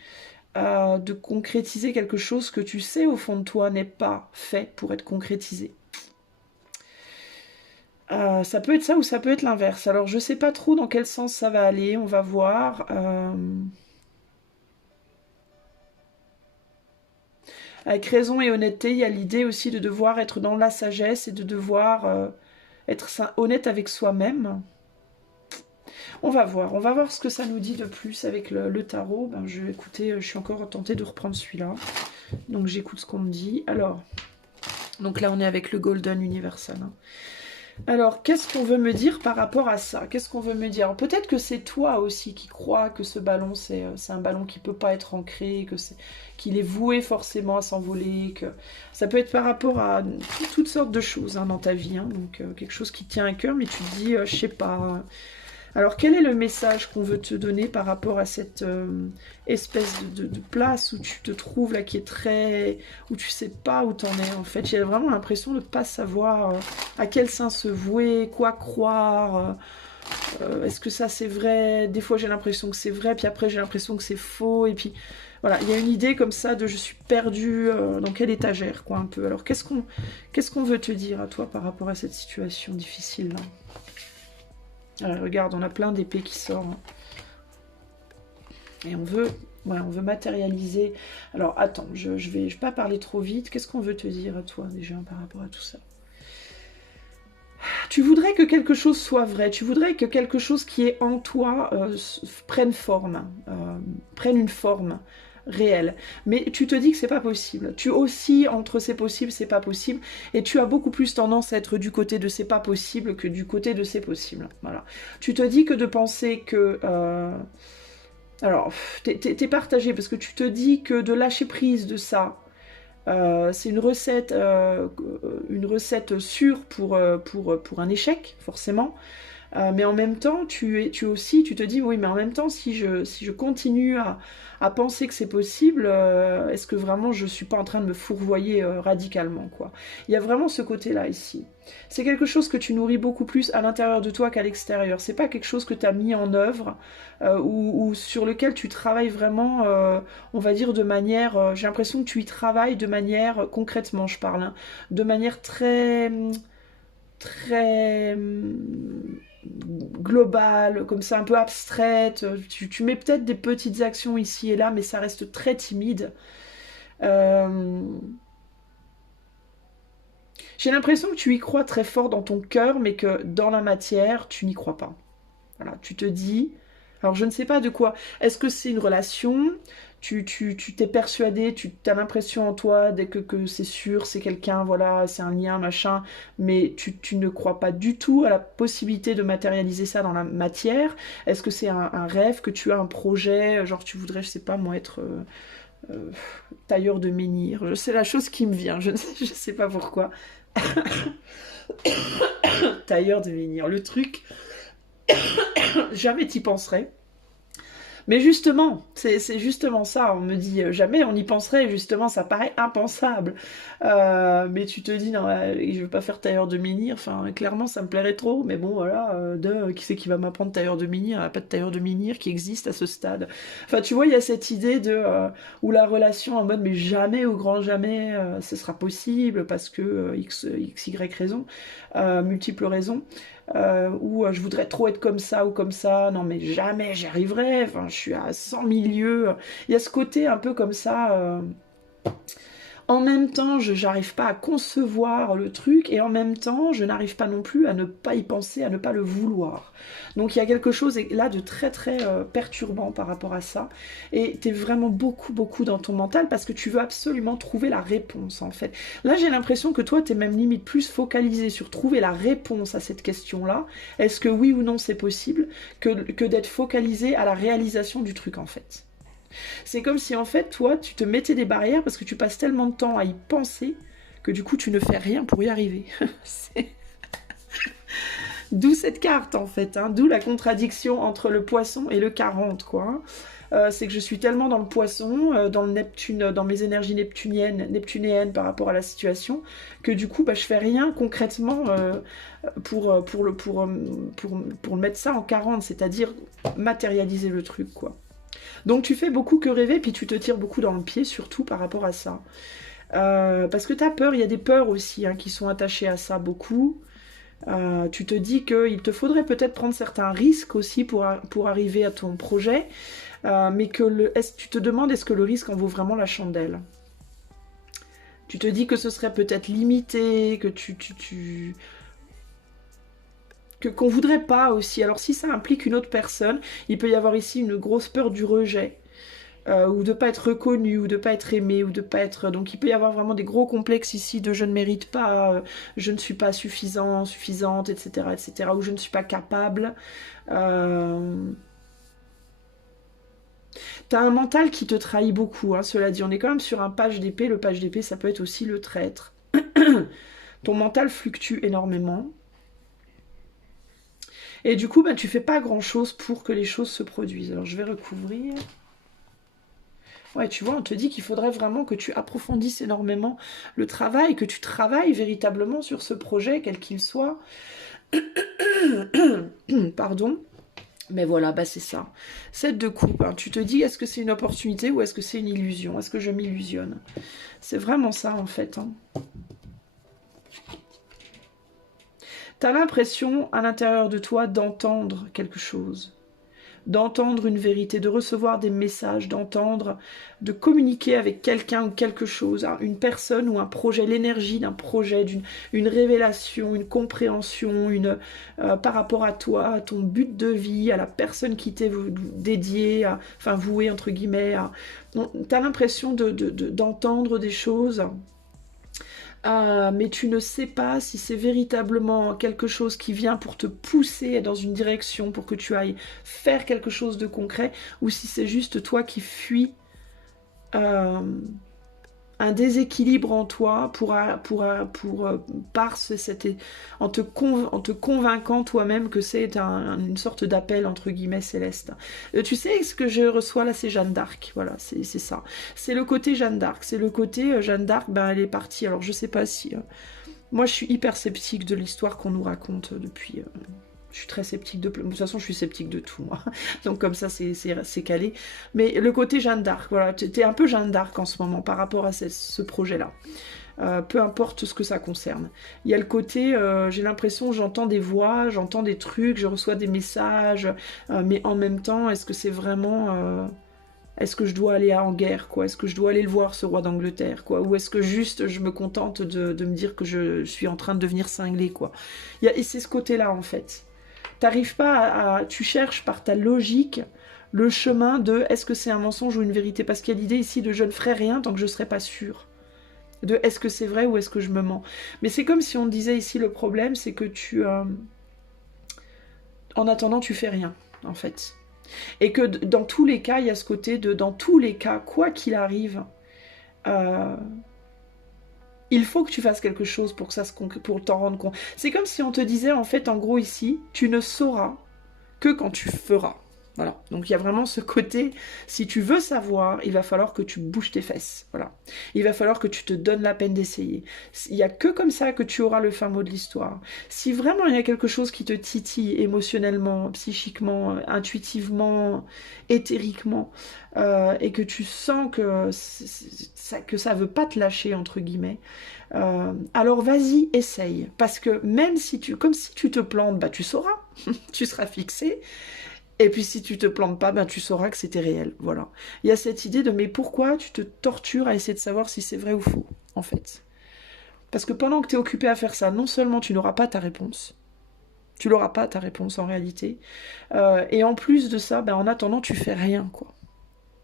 de concrétiser quelque chose que tu sais, au fond de toi, n'est pas fait pour être concrétisé? Ça peut être ça ou ça peut être l'inverse. Alors, je sais pas trop dans quel sens ça va aller, on va voir. Avec raison et honnêteté, il y a l'idée aussi de devoir être dans la sagesse et de devoir être honnête avec soi-même. On va voir ce que ça nous dit de plus avec le tarot. Ben, je suis encore tentée de reprendre celui-là. Donc j'écoute ce qu'on me dit. Alors, donc là on est avec le Golden Universal. Hein. Alors, qu'est-ce qu'on veut me dire par rapport à ça? Qu'est-ce qu'on veut me dire? Peut-être que c'est toi aussi qui crois que ce ballon, c'est un ballon qui peut pas être ancré, qu'il est voué forcément à s'envoler, que ça peut être par rapport à toutes sortes de choses hein, dans ta vie. Hein, donc, quelque chose qui te tient à cœur, mais tu te dis, je sais pas... Alors, quel est le message qu'on veut te donner par rapport à cette espèce de place où tu te trouves, là, qui est très... où tu sais pas où t'en es, en fait. J'ai vraiment l'impression de ne pas savoir à quel sein se vouer, quoi croire. Est-ce que ça, c'est vrai? Des fois, j'ai l'impression que c'est vrai, puis après, j'ai l'impression que c'est faux. Et puis, voilà, il y a une idée comme ça de je suis perdue dans quelle étagère, quoi, un peu. Alors, qu'est-ce qu'on veut te dire à toi par rapport à cette situation difficile, là? Regarde, on a plein d'épées qui sortent. Et on veut matérialiser. Alors, attends, je vais pas parler trop vite. Qu'est-ce qu'on veut te dire à toi, déjà, par rapport à tout ça? Tu voudrais que quelque chose soit vrai. Tu voudrais que quelque chose qui est en toi prenne forme. Prenne une forme réelle. Mais tu te dis que c'est pas possible. Tu oscilles entre c'est possible, c'est pas possible. Et tu as beaucoup plus tendance à être du côté de c'est pas possible que du côté de c'est possible. Voilà. Tu te dis que de penser que... Alors, t'es partagé parce que tu te dis que de lâcher prise de ça, c'est une recette sûre pour un échec, forcément. Mais en même temps, tu te dis, oui, mais en même temps, si je continue à penser que c'est possible, est-ce que vraiment je suis pas en train de me fourvoyer radicalement, quoi. Il y a vraiment ce côté-là ici. C'est quelque chose que tu nourris beaucoup plus à l'intérieur de toi qu'à l'extérieur. C'est pas quelque chose que tu as mis en œuvre ou sur lequel tu travailles vraiment, on va dire de manière... j'ai l'impression que tu y travailles de manière, concrètement je parle, hein, de manière très... très globale, comme ça, un peu abstraite. Tu mets peut-être des petites actions ici et là, mais ça reste très timide. J'ai l'impression que tu y crois très fort dans ton cœur, mais que dans la matière, tu n'y crois pas. Voilà, tu te dis... Alors, je ne sais pas de quoi. Est-ce que c'est une relation? Tu t'es persuadé, tu as l'impression en toi dès que c'est sûr, c'est quelqu'un, voilà, c'est un lien, machin, mais tu ne crois pas du tout à la possibilité de matérialiser ça dans la matière. Est-ce que c'est un rêve, que tu as un projet, genre tu voudrais, je sais pas moi, être tailleur de menhir? C'est la chose qui me vient, je sais pas pourquoi. Tailleur de menhir, le truc, jamais t'y penserais. Mais justement, c'est justement ça, on me dit jamais on y penserait, justement ça paraît impensable. Mais tu te dis, non, je veux pas faire tailleur de menhir, enfin clairement ça me plairait trop, mais bon voilà, qui c'est qui va m'apprendre tailleur de menhir? Il n'y a pas de tailleur de menhir qui existe à ce stade. Enfin tu vois, il y a cette idée de où la relation en mode mais jamais, au grand jamais, ce sera possible parce que X, Y raison, multiples raisons. Ou je voudrais trop être comme ça ou comme ça, non mais jamais j'y arriverai, enfin je suis à 100 000 lieues. Il y a ce côté un peu comme ça, En même temps, je n'arrive pas à concevoir le truc, et en même temps, je n'arrive pas non plus à ne pas y penser, à ne pas le vouloir. Donc il y a quelque chose là de très très perturbant par rapport à ça, et tu es vraiment beaucoup dans ton mental, parce que tu veux absolument trouver la réponse en fait. Là j'ai l'impression que toi tu es même limite plus focalisé sur trouver la réponse à cette question-là, est-ce que oui ou non c'est possible, que d'être focalisé à la réalisation du truc en fait. C'est comme si en fait toi tu te mettais des barrières parce que tu passes tellement de temps à y penser que du coup tu ne fais rien pour y arriver. D'où cette carte en fait, hein. D'où la contradiction entre le poisson et le 40 quoi. C'est que je suis tellement dans le poisson, dans le Neptune, dans mes énergies neptunéennes par rapport à la situation, que du coup bah, je fais rien concrètement pour mettre ça en 40, c'est-à-dire matérialiser le truc quoi. Donc tu fais beaucoup que rêver, puis tu te tires beaucoup dans le pied, surtout par rapport à ça. Parce que tu as peur, il y a des peurs aussi hein, qui sont attachées à ça beaucoup. Tu te dis qu'il te faudrait peut-être prendre certains risques aussi pour arriver à ton projet, mais que tu te demandes est-ce que le risque en vaut vraiment la chandelle. Tu te dis que ce serait peut-être limité, que qu'on voudrait pas aussi. Alors si ça implique une autre personne, il peut y avoir ici une grosse peur du rejet, ou de pas être reconnu, ou de pas être aimé, ou de pas être... Donc il peut y avoir vraiment des gros complexes ici de je ne mérite pas, je ne suis pas suffisant, suffisante, etc., ou je ne suis pas capable. T'as un mental qui te trahit beaucoup, hein, cela dit. On est quand même sur un page d'épée. Le page d'épée, ça peut être aussi le traître. Ton mental fluctue énormément. Et du coup, bah, tu fais pas grand-chose pour que les choses se produisent. Alors, je vais recouvrir. Ouais, tu vois, on te dit qu'il faudrait vraiment que tu approfondisses énormément le travail, que tu travailles véritablement sur ce projet, quel qu'il soit. Pardon. Mais voilà, bah c'est ça. 7 de coupe. Hein. Tu te dis, est-ce que c'est une opportunité ou est-ce que c'est une illusion? Est-ce que je m'illusionne? C'est vraiment ça, en fait. Hein. T'as l'impression, à l'intérieur de toi, d'entendre quelque chose. D'entendre une vérité, de recevoir des messages, de communiquer avec quelqu'un ou quelque chose, hein, une personne ou un projet, l'énergie d'un projet, une révélation, une compréhension, par rapport à toi, à ton but de vie, à la personne qui t'est dédiée, enfin vouée entre guillemets. Tu as l'impression d'entendre des choses. Mais tu ne sais pas si c'est véritablement quelque chose qui vient pour te pousser dans une direction, pour que tu ailles faire quelque chose de concret, ou si c'est juste toi qui fuis un déséquilibre en toi en te convainquant toi-même que c'est une sorte d'appel entre guillemets céleste. Tu sais ce que je reçois là, c'est Jeanne d'Arc, voilà, c'est ça. C'est le côté Jeanne d'Arc, c'est le côté Jeanne d'Arc, ben elle est partie. Alors je sais pas si... moi je suis hyper sceptique de l'histoire qu'on nous raconte depuis... je suis très sceptique de toute façon, je suis sceptique de tout, moi. Donc comme ça, c'est calé. Mais le côté Jeanne d'Arc, voilà, t'es un peu Jeanne d'Arc en ce moment par rapport à ce projet-là. Peu importe ce que ça concerne. Il y a le côté, j'ai l'impression, j'entends des voix, j'entends des trucs, je reçois des messages, mais en même temps, est-ce que c'est vraiment... est-ce que je dois aller en guerre, quoi? Est-ce que je dois aller le voir, ce roi d'Angleterre, quoi? Ou est-ce que juste je me contente de me dire que je suis en train de devenir cinglée, quoi? Et c'est ce côté-là, en fait. T'arrives pas tu cherches par ta logique le chemin de est-ce que c'est un mensonge ou une vérité, parce qu'il y a l'idée ici de je ne ferai rien tant que je ne serai pas sûre de est-ce que c'est vrai ou est-ce que je me mens. Mais c'est comme si on disait ici le problème c'est que en attendant tu fais rien en fait, et que dans tous les cas il y a ce côté de dans tous les cas quoi qu'il arrive il faut que tu fasses quelque chose pour t'en rendre compte. C'est comme si on te disait, en fait, en gros ici, tu ne sauras que quand tu feras. Voilà. Donc il y a vraiment ce côté, si tu veux savoir, il va falloir que tu bouges tes fesses. Voilà. Il va falloir que tu te donnes la peine d'essayer. Il n'y a que comme ça que tu auras le fin mot de l'histoire. Si vraiment il y a quelque chose qui te titille émotionnellement, psychiquement, intuitivement, éthériquement, et que tu sens que ça veut pas te lâcher, entre guillemets, alors vas-y, essaye. Parce que même si comme si tu te plantes, bah tu sauras, tu seras fixé. Et puis si tu te plantes pas, ben tu sauras que c'était réel, voilà. Il y a cette idée de mais pourquoi tu te tortures à essayer de savoir si c'est vrai ou faux, en fait. Parce que pendant que tu es occupé à faire ça, non seulement tu n'auras pas ta réponse, tu n'auras pas ta réponse en réalité, et en plus de ça, ben, en attendant, tu fais rien, quoi.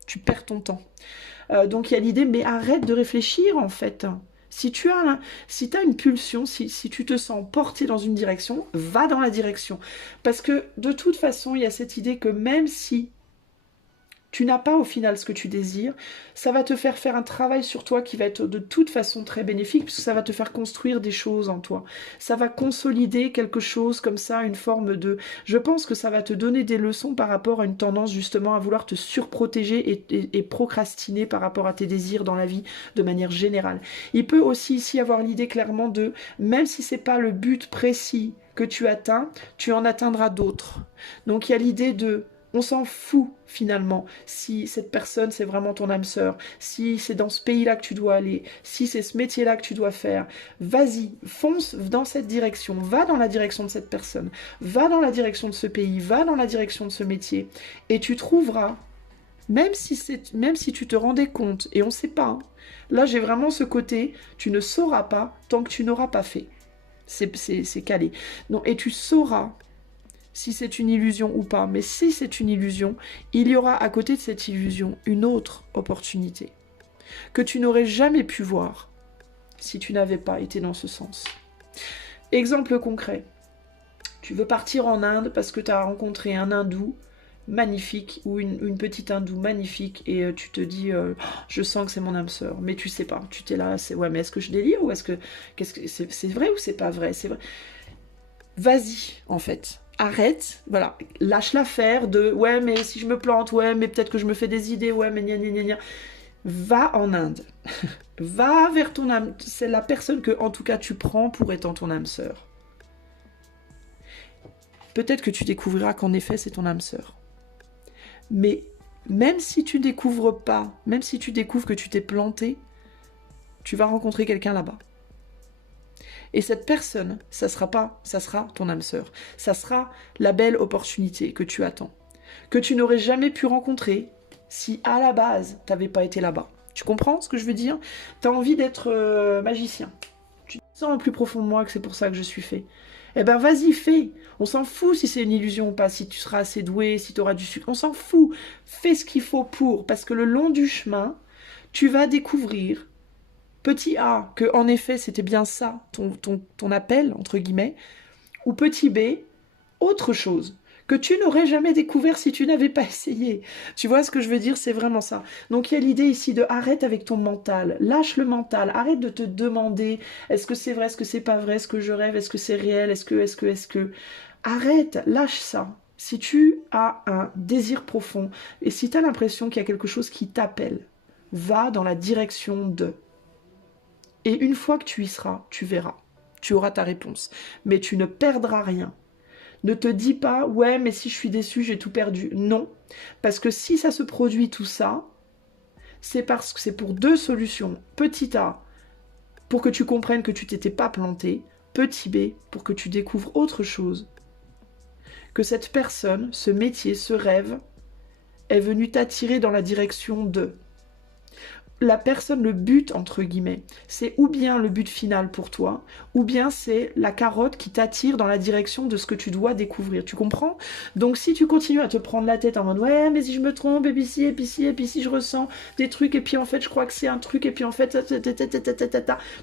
Tu perds ton temps. Donc il y a l'idée, mais arrête de réfléchir, en fait. Si tu as, si t'as une pulsion, si tu te sens porté dans une direction, va dans la direction. Parce que de toute façon, il y a cette idée que même si tu n'as pas au final ce que tu désires, ça va te faire faire un travail sur toi qui va être de toute façon très bénéfique, puisque ça va te faire construire des choses en toi. Ça va consolider quelque chose comme ça, une forme de... Je pense que ça va te donner des leçons par rapport à une tendance justement à vouloir te surprotéger et procrastiner par rapport à tes désirs dans la vie de manière générale. Il peut aussi ici avoir l'idée clairement de, même si c'est pas le but précis que tu atteins, tu en atteindras d'autres. Donc il y a l'idée de... On s'en fout finalement si cette personne c'est vraiment ton âme sœur, si c'est dans ce pays-là que tu dois aller, si c'est ce métier-là que tu dois faire. Vas-y, fonce dans cette direction, va dans la direction de cette personne, va dans la direction de ce pays, va dans la direction de ce métier, et tu trouveras, même si tu te rendais compte, et on ne sait pas, hein, là j'ai vraiment ce côté, tu ne sauras pas tant que tu n'auras pas fait. C'est calé. Non, et tu sauras si c'est une illusion ou pas. Mais si c'est une illusion, il y aura à côté de cette illusion une autre opportunité que tu n'aurais jamais pu voir si tu n'avais pas été dans ce sens. Exemple concret. Tu veux partir en Inde parce que tu as rencontré un hindou magnifique ou une petite hindoue magnifique et tu te dis je sens que c'est mon âme sœur, mais tu sais pas, tu t'es là, c'est ouais, mais est-ce que je délire ou est-ce que c'est vrai ou c'est pas vrai, c'est vrai. Vas-y en fait. Arrête, voilà, lâche l'affaire de ouais mais si je me plante, ouais mais peut-être que je me fais des idées, ouais mais gna gna gna gna. Va en Inde, va vers ton âme, c'est la personne que en tout cas tu prends pour étant ton âme sœur. Peut-être que tu découvriras qu'en effet c'est ton âme sœur. Mais même si tu découvres pas, même si tu découvres que tu t'es planté, tu vas rencontrer quelqu'un là-bas. Et cette personne, ça sera ton âme sœur. Ça sera la belle opportunité que tu attends. Que tu n'aurais jamais pu rencontrer si à la base, tu n'avais pas été là-bas. Tu comprends ce que je veux dire? Tu as envie d'être magicien. Tu sens au plus profond de moi que c'est pour ça que je suis fait. Eh ben vas-y, fais. On s'en fout si c'est une illusion ou pas, si tu seras assez doué, si tu auras du succès. On s'en fout. Fais ce qu'il faut pour. Parce que le long du chemin, tu vas découvrir... Petit A, que en effet c'était bien ça, ton appel, entre guillemets, ou petit B, autre chose, que tu n'aurais jamais découvert si tu n'avais pas essayé. Tu vois ce que je veux dire, c'est vraiment ça. Donc il y a l'idée ici de arrête avec ton mental, lâche le mental, arrête de te demander est-ce que c'est vrai, est-ce que c'est pas vrai, est-ce que je rêve, est-ce que c'est réel, est-ce que... Arrête, lâche ça. Si tu as un désir profond, et si tu as l'impression qu'il y a quelque chose qui t'appelle, va dans la direction de... Et une fois que tu y seras, tu verras. Tu auras ta réponse. Mais tu ne perdras rien. Ne te dis pas, ouais, mais si je suis déçue, j'ai tout perdu. Non. Parce que si ça se produit tout ça, c'est parce que c'est pour deux solutions. Petit A, pour que tu comprennes que tu t'étais pas planté. Petit B, pour que tu découvres autre chose. Que cette personne, ce métier, ce rêve, est venu t'attirer dans la direction de... La personne, le but, entre guillemets, c'est ou bien le but final pour toi, ou bien c'est la carotte qui t'attire dans la direction de ce que tu dois découvrir. Tu comprends? Donc si tu continues à te prendre la tête en mode ouais, mais si je me trompe, et puis si, et puis si, et puis si je ressens des trucs, et puis en fait je crois que c'est un truc, et puis en fait,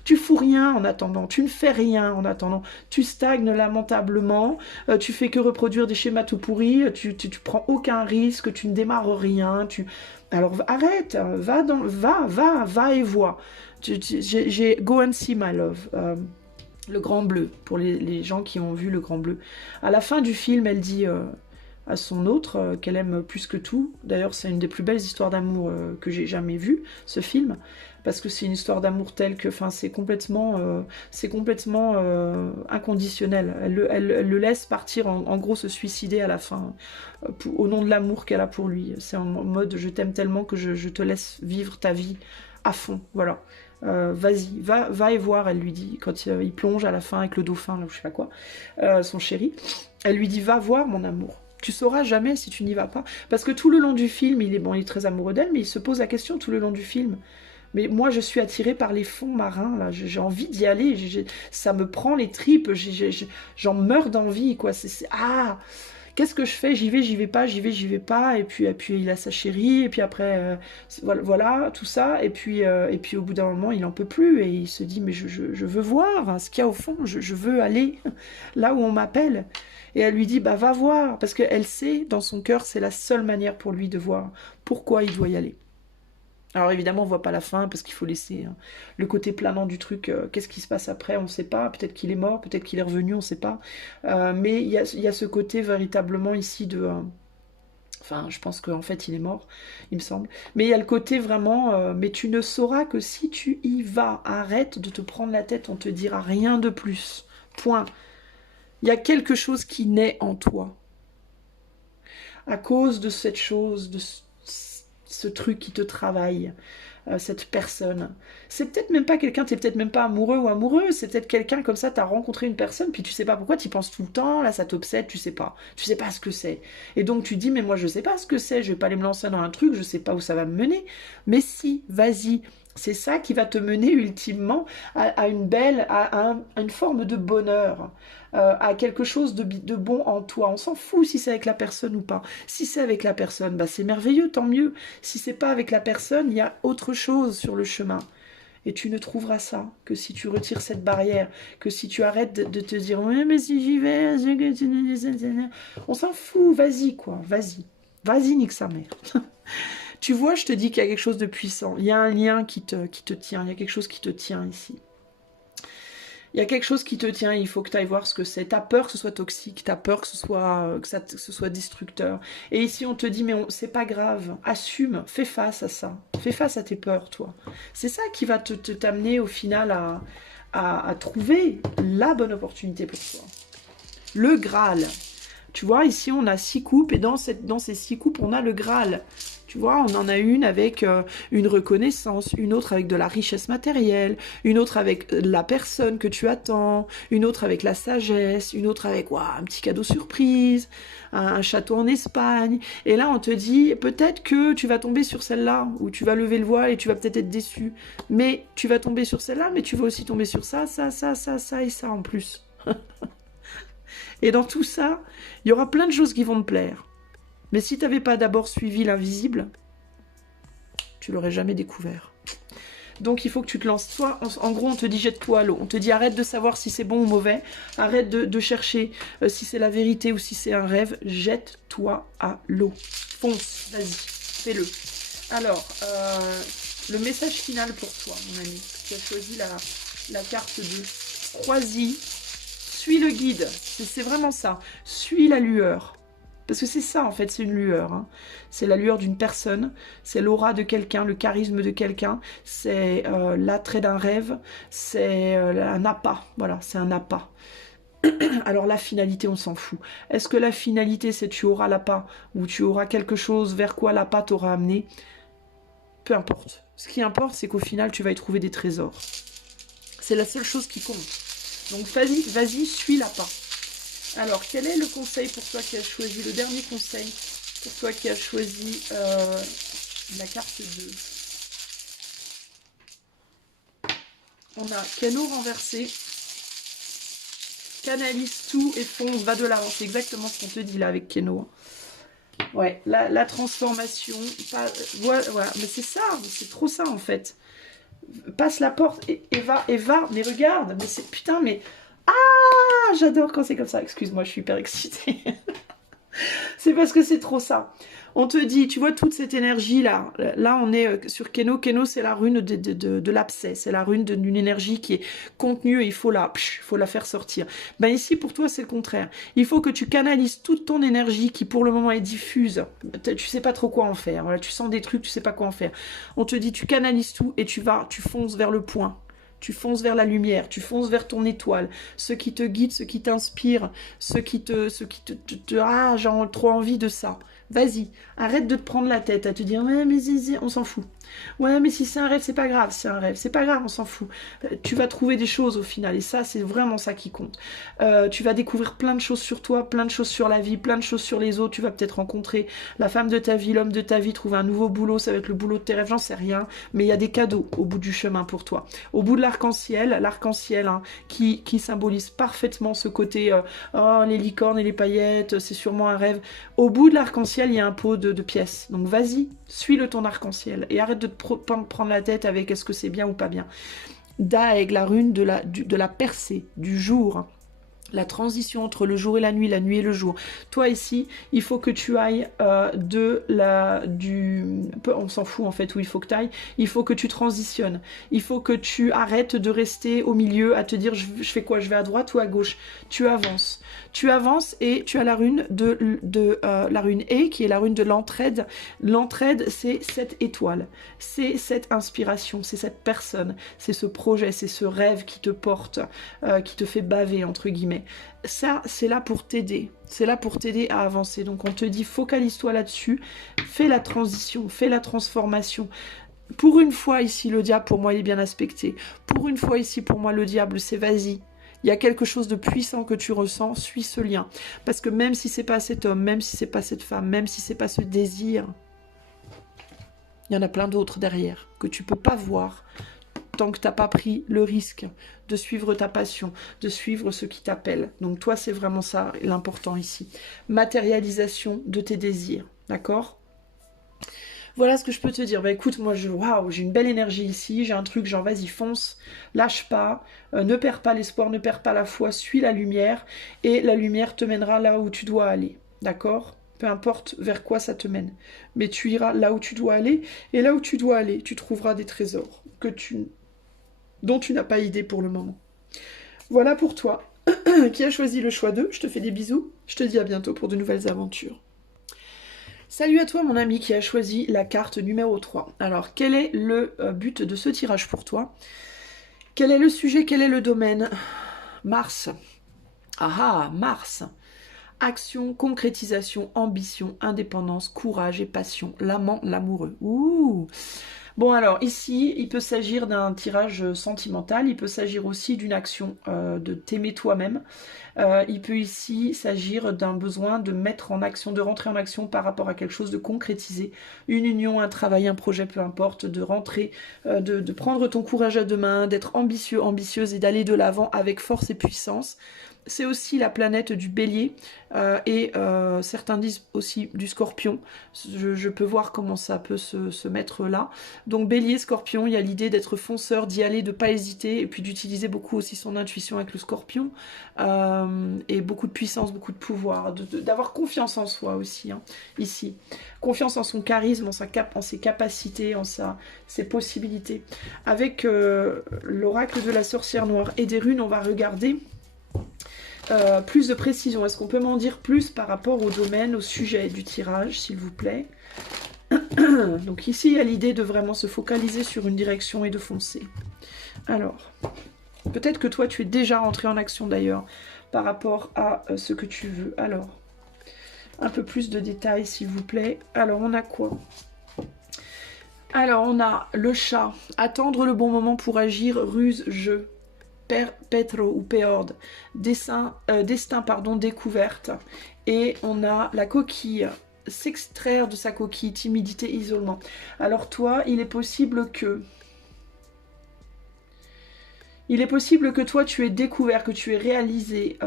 tu fous rien en attendant, tu ne fais rien en attendant, tu stagnes lamentablement, tu fais que reproduire des schémas tout pourris, tu prends aucun risque, tu ne démarres rien, Alors arrête, va et vois. J'ai Go and See My Love, le Grand Bleu, pour les gens qui ont vu le Grand Bleu. À la fin du film, elle dit à son autre qu'elle aime plus que tout. D'ailleurs, c'est une des plus belles histoires d'amour que j'ai jamais vues, ce film, parce que c'est une histoire d'amour telle que, enfin, c'est complètement inconditionnel. Elle le laisse partir, en gros, se suicider à la fin, au nom de l'amour qu'elle a pour lui. C'est en mode, je t'aime tellement que je te laisse vivre ta vie à fond, voilà. Vas-y, va et voir, elle lui dit, quand il plonge à la fin avec le dauphin, là, je sais pas quoi, son chéri, elle lui dit, va voir mon amour. Tu sauras jamais si tu n'y vas pas. Parce que tout le long du film, il est très amoureux d'elle, mais il se pose la question tout le long du film. Mais moi, je suis attirée par les fonds marins, là. J'ai envie d'y aller. Ça me prend les tripes. J'en meurs d'envie, quoi. Ah! Qu'est-ce que je fais? J'y vais pas, j'y vais pas. Et puis il a sa chérie. Et puis après, voilà, tout ça. Et puis au bout d'un moment, il en peut plus. Et il se dit, mais je veux voir ce qu'il y a au fond. Je veux aller là où on m'appelle. Et elle lui dit, bah va voir. Parce qu'elle sait, dans son cœur, c'est la seule manière pour lui de voir pourquoi il doit y aller. Alors évidemment, on voit pas la fin parce qu'il faut laisser le côté planant du truc. Qu'est-ce qui se passe après? On ne sait pas. Peut-être qu'il est mort, peut-être qu'il est revenu, on ne sait pas. Mais il y a ce côté véritablement ici de... Enfin, je pense qu'en fait, il est mort, il me semble. Mais il y a le côté vraiment... mais tu ne sauras que si tu y vas. Arrête de te prendre la tête, on te dira rien de plus. Point. Il y a quelque chose qui naît en toi. À cause de cette chose, de ce truc qui te travaille, cette personne. C'est peut-être même pas quelqu'un, t'es peut-être même pas amoureux ou amoureuse, c'est peut-être quelqu'un comme ça, t'as rencontré une personne, puis tu sais pas pourquoi, t'y penses tout le temps, là ça t'obsède, tu sais pas ce que c'est. Et donc tu dis, mais moi je sais pas ce que c'est, je vais pas aller me lancer dans un truc, je sais pas où ça va me mener. Mais si, vas-y. C'est ça qui va te mener ultimement à une belle, à une forme de bonheur, à quelque chose de bon en toi. On s'en fout si c'est avec la personne ou pas. Si c'est avec la personne, bah c'est merveilleux, tant mieux. Si c'est pas avec la personne, il y a autre chose sur le chemin. Et tu ne trouveras ça que si tu retires cette barrière, que si tu arrêtes de te dire oui, mais si j'y vais, on s'en fout, vas-y quoi, vas-y nique sa mère. Tu vois, je te dis qu'il y a quelque chose de puissant. Il y a un lien qui te tient. Il y a quelque chose qui te tient ici. Il y a quelque chose qui te tient. Il faut que tu ailles voir ce que c'est. Tu as peur que ce soit toxique. Tu as peur que ce soit destructeur. Et ici, on te dit, mais c'est pas grave. Assume. Fais face à ça. Fais face à tes peurs, toi. C'est ça qui va t'amener au final à trouver la bonne opportunité pour toi. Le Graal. Tu vois, ici, on a 6 coupes. Et dans ces 6 coupes, on a le Graal. Tu vois, on en a une avec une reconnaissance, une autre avec de la richesse matérielle, une autre avec la personne que tu attends, une autre avec la sagesse, une autre avec un petit cadeau surprise, un château en Espagne. Et là, on te dit, peut-être que tu vas tomber sur celle-là, ou tu vas lever le voile et tu vas peut-être être déçu. Mais tu vas tomber sur celle-là, mais tu vas aussi tomber sur ça et ça en plus. Et dans tout ça, il y aura plein de choses qui vont te plaire. Mais si tu n'avais pas d'abord suivi l'invisible, tu l'aurais jamais découvert. Donc il faut que tu te lances. Toi, en gros, on te dit jette-toi à l'eau. On te dit arrête de savoir si c'est bon ou mauvais. Arrête de chercher si c'est la vérité ou si c'est un rêve. Jette-toi à l'eau. Fonce, vas-y, fais-le. Alors, le message final pour toi, mon ami. Tu as choisi la carte 2. Crois-y. Suis le guide. C'est vraiment ça. Suis la lueur. Parce que c'est ça, en fait, c'est une lueur. Hein. C'est la lueur d'une personne, c'est l'aura de quelqu'un, le charisme de quelqu'un, c'est l'attrait d'un rêve, c'est un appât. Voilà, c'est un appât. Alors la finalité, on s'en fout. Est-ce que la finalité, c'est tu auras l'appât ou tu auras quelque chose vers quoi l'appât t'aura amené? Peu importe. Ce qui importe, c'est qu'au final, tu vas y trouver des trésors. C'est la seule chose qui compte. Donc vas-y, suis l'appât. Alors, quel est le conseil pour toi qui as choisi, le dernier conseil pour toi qui as choisi la carte 2? On a Keno renversé, canalise tout et fonce, va de l'avant. C'est exactement ce qu'on te dit là avec Keno. Ouais, la transformation, voilà, mais c'est ça, c'est trop ça en fait. Passe la porte et va, mais regarde, mais c'est putain, mais... Ah, j'adore quand c'est comme ça. Excuse-moi, je suis hyper excitée. C'est parce que c'est trop ça. On te dit, tu vois toute cette énergie-là. Là, on est sur Keno. Keno, c'est la rune de l'abcès. C'est la rune d'une énergie qui est contenue et il faut la faire sortir. Ben ici, pour toi, c'est le contraire. Il faut que tu canalises toute ton énergie qui, pour le moment, est diffuse. Tu sais pas trop quoi en faire. Voilà, tu sens des trucs, tu sais pas quoi en faire. On te dit, tu canalises tout et tu fonces vers le point. Tu fonces vers la lumière, tu fonces vers ton étoile, ce qui te guide, ce qui t'inspire, ce qui te ah, j'ai trop envie de ça. Vas-y, arrête de te prendre la tête à te dire ouais mais zizi, on s'en fout. Ouais mais si c'est un rêve, c'est pas grave, c'est un rêve, c'est pas grave, on s'en fout. Tu vas trouver des choses au final et ça c'est vraiment ça qui compte. Tu vas découvrir plein de choses sur toi, plein de choses sur la vie, plein de choses sur les autres. Tu vas peut-être rencontrer la femme de ta vie, l'homme de ta vie, trouver un nouveau boulot, ça va être le boulot de tes rêves, j'en sais rien. Mais il y a des cadeaux au bout du chemin pour toi. Au bout de l'arc-en-ciel, hein, qui symbolise parfaitement ce côté oh les licornes et les paillettes, c'est sûrement un rêve. Au bout de l'arc-en-ciel, il y a un pot de pièces. Donc vas-y, suis-le ton arc-en-ciel et arrête de te prendre la tête avec est-ce que c'est bien ou pas bien. Daeg, la rune de la percée, du jour. La transition entre le jour et la nuit et le jour. Toi ici, il faut que tu ailles on s'en fout en fait où il faut que tu ailles. Il faut que tu transitionnes. Il faut que tu arrêtes de rester au milieu à te dire je fais quoi, je vais à droite ou à gauche. Tu avances. Tu avances et tu as la rune la rune E qui est la rune de l'entraide. L'entraide, c'est cette étoile. C'est cette inspiration, c'est cette personne, c'est ce projet, c'est ce rêve qui te porte, qui te fait baver entre guillemets. Ça, c'est là pour t'aider. C'est là pour t'aider à avancer. Donc on te dit, focalise-toi là-dessus, fais la transition, fais la transformation. Pour une fois ici, le diable, pour moi, il est bien aspecté. Pour une fois ici, pour moi, le diable, c'est vas-y. Il y a quelque chose de puissant que tu ressens, suis ce lien. Parce que même si c'est pas cet homme, même si c'est pas cette femme, même si c'est pas ce désir, il y en a plein d'autres derrière que tu peux pas voir tant que tu n'as pas pris le risque de suivre ta passion, de suivre ce qui t'appelle. Donc toi, c'est vraiment ça l'important ici. Matérialisation de tes désirs, d'accord ? Voilà ce que je peux te dire. Bah écoute, moi, waouh, j'ai une belle énergie ici, j'ai un truc genre vas-y, fonce, lâche pas, ne perds pas l'espoir, ne perds pas la foi, suis la lumière, et la lumière te mènera là où tu dois aller, d'accord ? Peu importe vers quoi ça te mène, mais tu iras là où tu dois aller, et là où tu dois aller, tu trouveras des trésors dont tu n'as pas idée pour le moment. Voilà pour toi, qui a choisi le choix 2, je te fais des bisous, je te dis à bientôt pour de nouvelles aventures. Salut à toi mon ami qui a choisi la carte numéro 3. Alors quel est le but de ce tirage pour toi? Quel est le sujet? Quel est le domaine? Mars. Ah, Mars. Action, concrétisation, ambition, indépendance, courage et passion. L'amant, l'amoureux. Ouh. Bon alors ici, il peut s'agir d'un tirage sentimental, il peut s'agir aussi d'une action de t'aimer toi-même. Il peut ici s'agir d'un besoin de mettre en action, de rentrer en action par rapport à quelque chose de concrétisé, une union, un travail, un projet, peu importe, de rentrer, de prendre ton courage à deux mains, d'être ambitieux, ambitieuse et d'aller de l'avant avec force et puissance. C'est aussi la planète du bélier et certains disent aussi du scorpion. Je peux voir comment ça peut se mettre là. Donc bélier, scorpion, il y a l'idée d'être fonceur, d'y aller, de ne pas hésiter et puis d'utiliser beaucoup aussi son intuition avec le scorpion et beaucoup de puissance, beaucoup de pouvoir, d'avoir confiance en soi aussi, hein, ici. Confiance en son charisme, en ses capacités, en ses possibilités. Avec l'oracle de la sorcière noire et des runes, on va regarder plus de précision. Est-ce qu'on peut m'en dire plus par rapport au domaine, au sujet du tirage, s'il vous plaît? Donc ici, il y a l'idée de vraiment se focaliser sur une direction et de foncer. Alors, peut-être que toi, tu es déjà rentré en action d'ailleurs, par rapport à ce que tu veux. Alors, un peu plus de détails, s'il vous plaît. Alors, on a quoi? Alors, on a le chat. Attendre le bon moment pour agir, ruse, jeu. Petro ou Péorde, destin, découverte. Et on a la coquille, s'extraire de sa coquille, timidité, isolement. Alors toi, il est possible que toi, tu aies découvert, que tu aies réalisé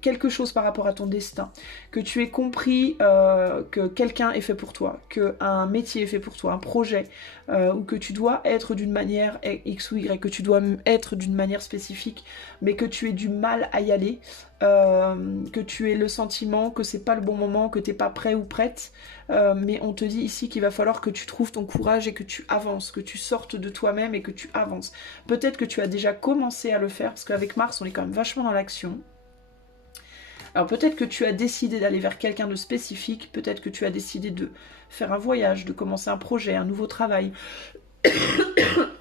quelque chose par rapport à ton destin, que tu aies compris que quelqu'un est fait pour toi, qu'un métier est fait pour toi, un projet, ou que tu dois être d'une manière X ou Y, que tu dois être d'une manière spécifique, mais que tu aies du mal à y aller, que tu aies le sentiment que c'est pas le bon moment, que t'es pas prêt ou prête, mais on te dit ici qu'il va falloir que tu trouves ton courage et que tu avances, que tu sortes de toi-même et que tu avances. Peut-être que tu as déjà commencé à le faire, parce qu'avec Mars, on est quand même vachement dans l'action. Alors peut-être que tu as décidé d'aller vers quelqu'un de spécifique, peut-être que tu as décidé de faire un voyage, de commencer un projet, un nouveau travail,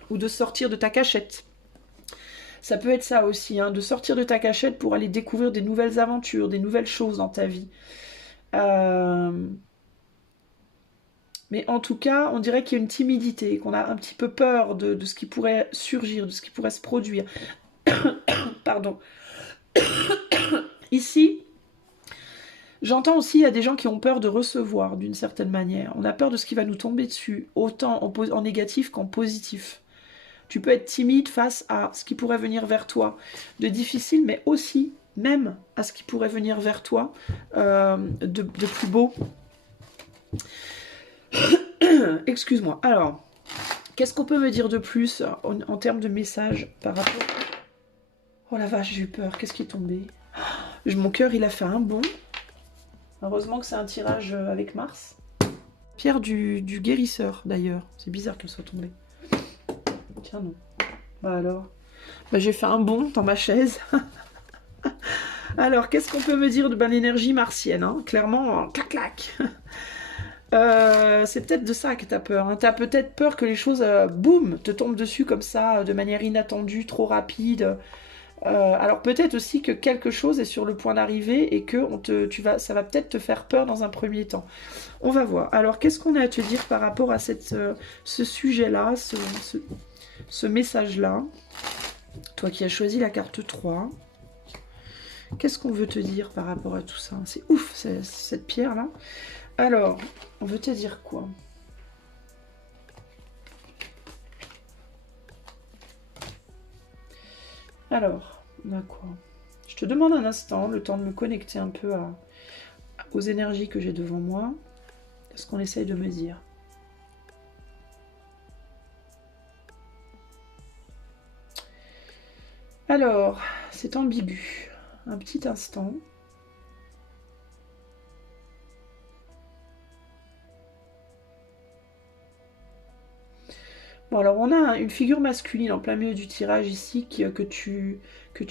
ou de sortir de ta cachette. Ça peut être ça aussi, hein, de sortir de ta cachette pour aller découvrir des nouvelles aventures, des nouvelles choses dans ta vie. Mais en tout cas, on dirait qu'il y a une timidité, qu'on a un petit peu peur de ce qui pourrait surgir, de ce qui pourrait se produire. Pardon. Ici, j'entends aussi, il y a des gens qui ont peur de recevoir d'une certaine manière. On a peur de ce qui va nous tomber dessus, autant en négatif qu'en positif. Tu peux être timide face à ce qui pourrait venir vers toi de difficile, mais aussi même à ce qui pourrait venir vers toi de plus beau. Excuse-moi. Alors, qu'est-ce qu'on peut me dire de plus en termes de message par rapport... Oh la vache, j'ai eu peur. Qu'est-ce qui est tombé? Mon cœur, il a fait un bond. Heureusement que c'est un tirage avec Mars. Pierre du guérisseur, d'ailleurs. C'est bizarre qu'elle soit tombée. Tiens, non. Bah alors. Bah, j'ai fait un bond dans ma chaise. Alors, qu'est-ce qu'on peut me dire de l'énergie martienne, hein? Clairement, clac, clac. C'est peut-être de ça que tu as peur. Hein. Tu as peut-être peur que les choses, boum, te tombent dessus comme ça, de manière inattendue, trop rapide. Alors peut-être aussi que quelque chose est sur le point d'arriver et que ça va peut-être te faire peur dans un premier temps. On va voir. Alors qu'est-ce qu'on a à te dire par rapport à ce sujet-là, ce message-là? Toi qui as choisi la carte 3. Qu'est-ce qu'on veut te dire par rapport à tout ça? C'est ouf, cette pierre-là. Alors, on veut te dire quoi? Alors, on a quoi? Je te demande un instant, le temps de me connecter un peu aux énergies que j'ai devant moi. Qu'est-ce qu'on essaye de me dire? Alors, c'est ambigu. Un petit instant. Bon, alors on a une figure masculine en plein milieu du tirage ici que tu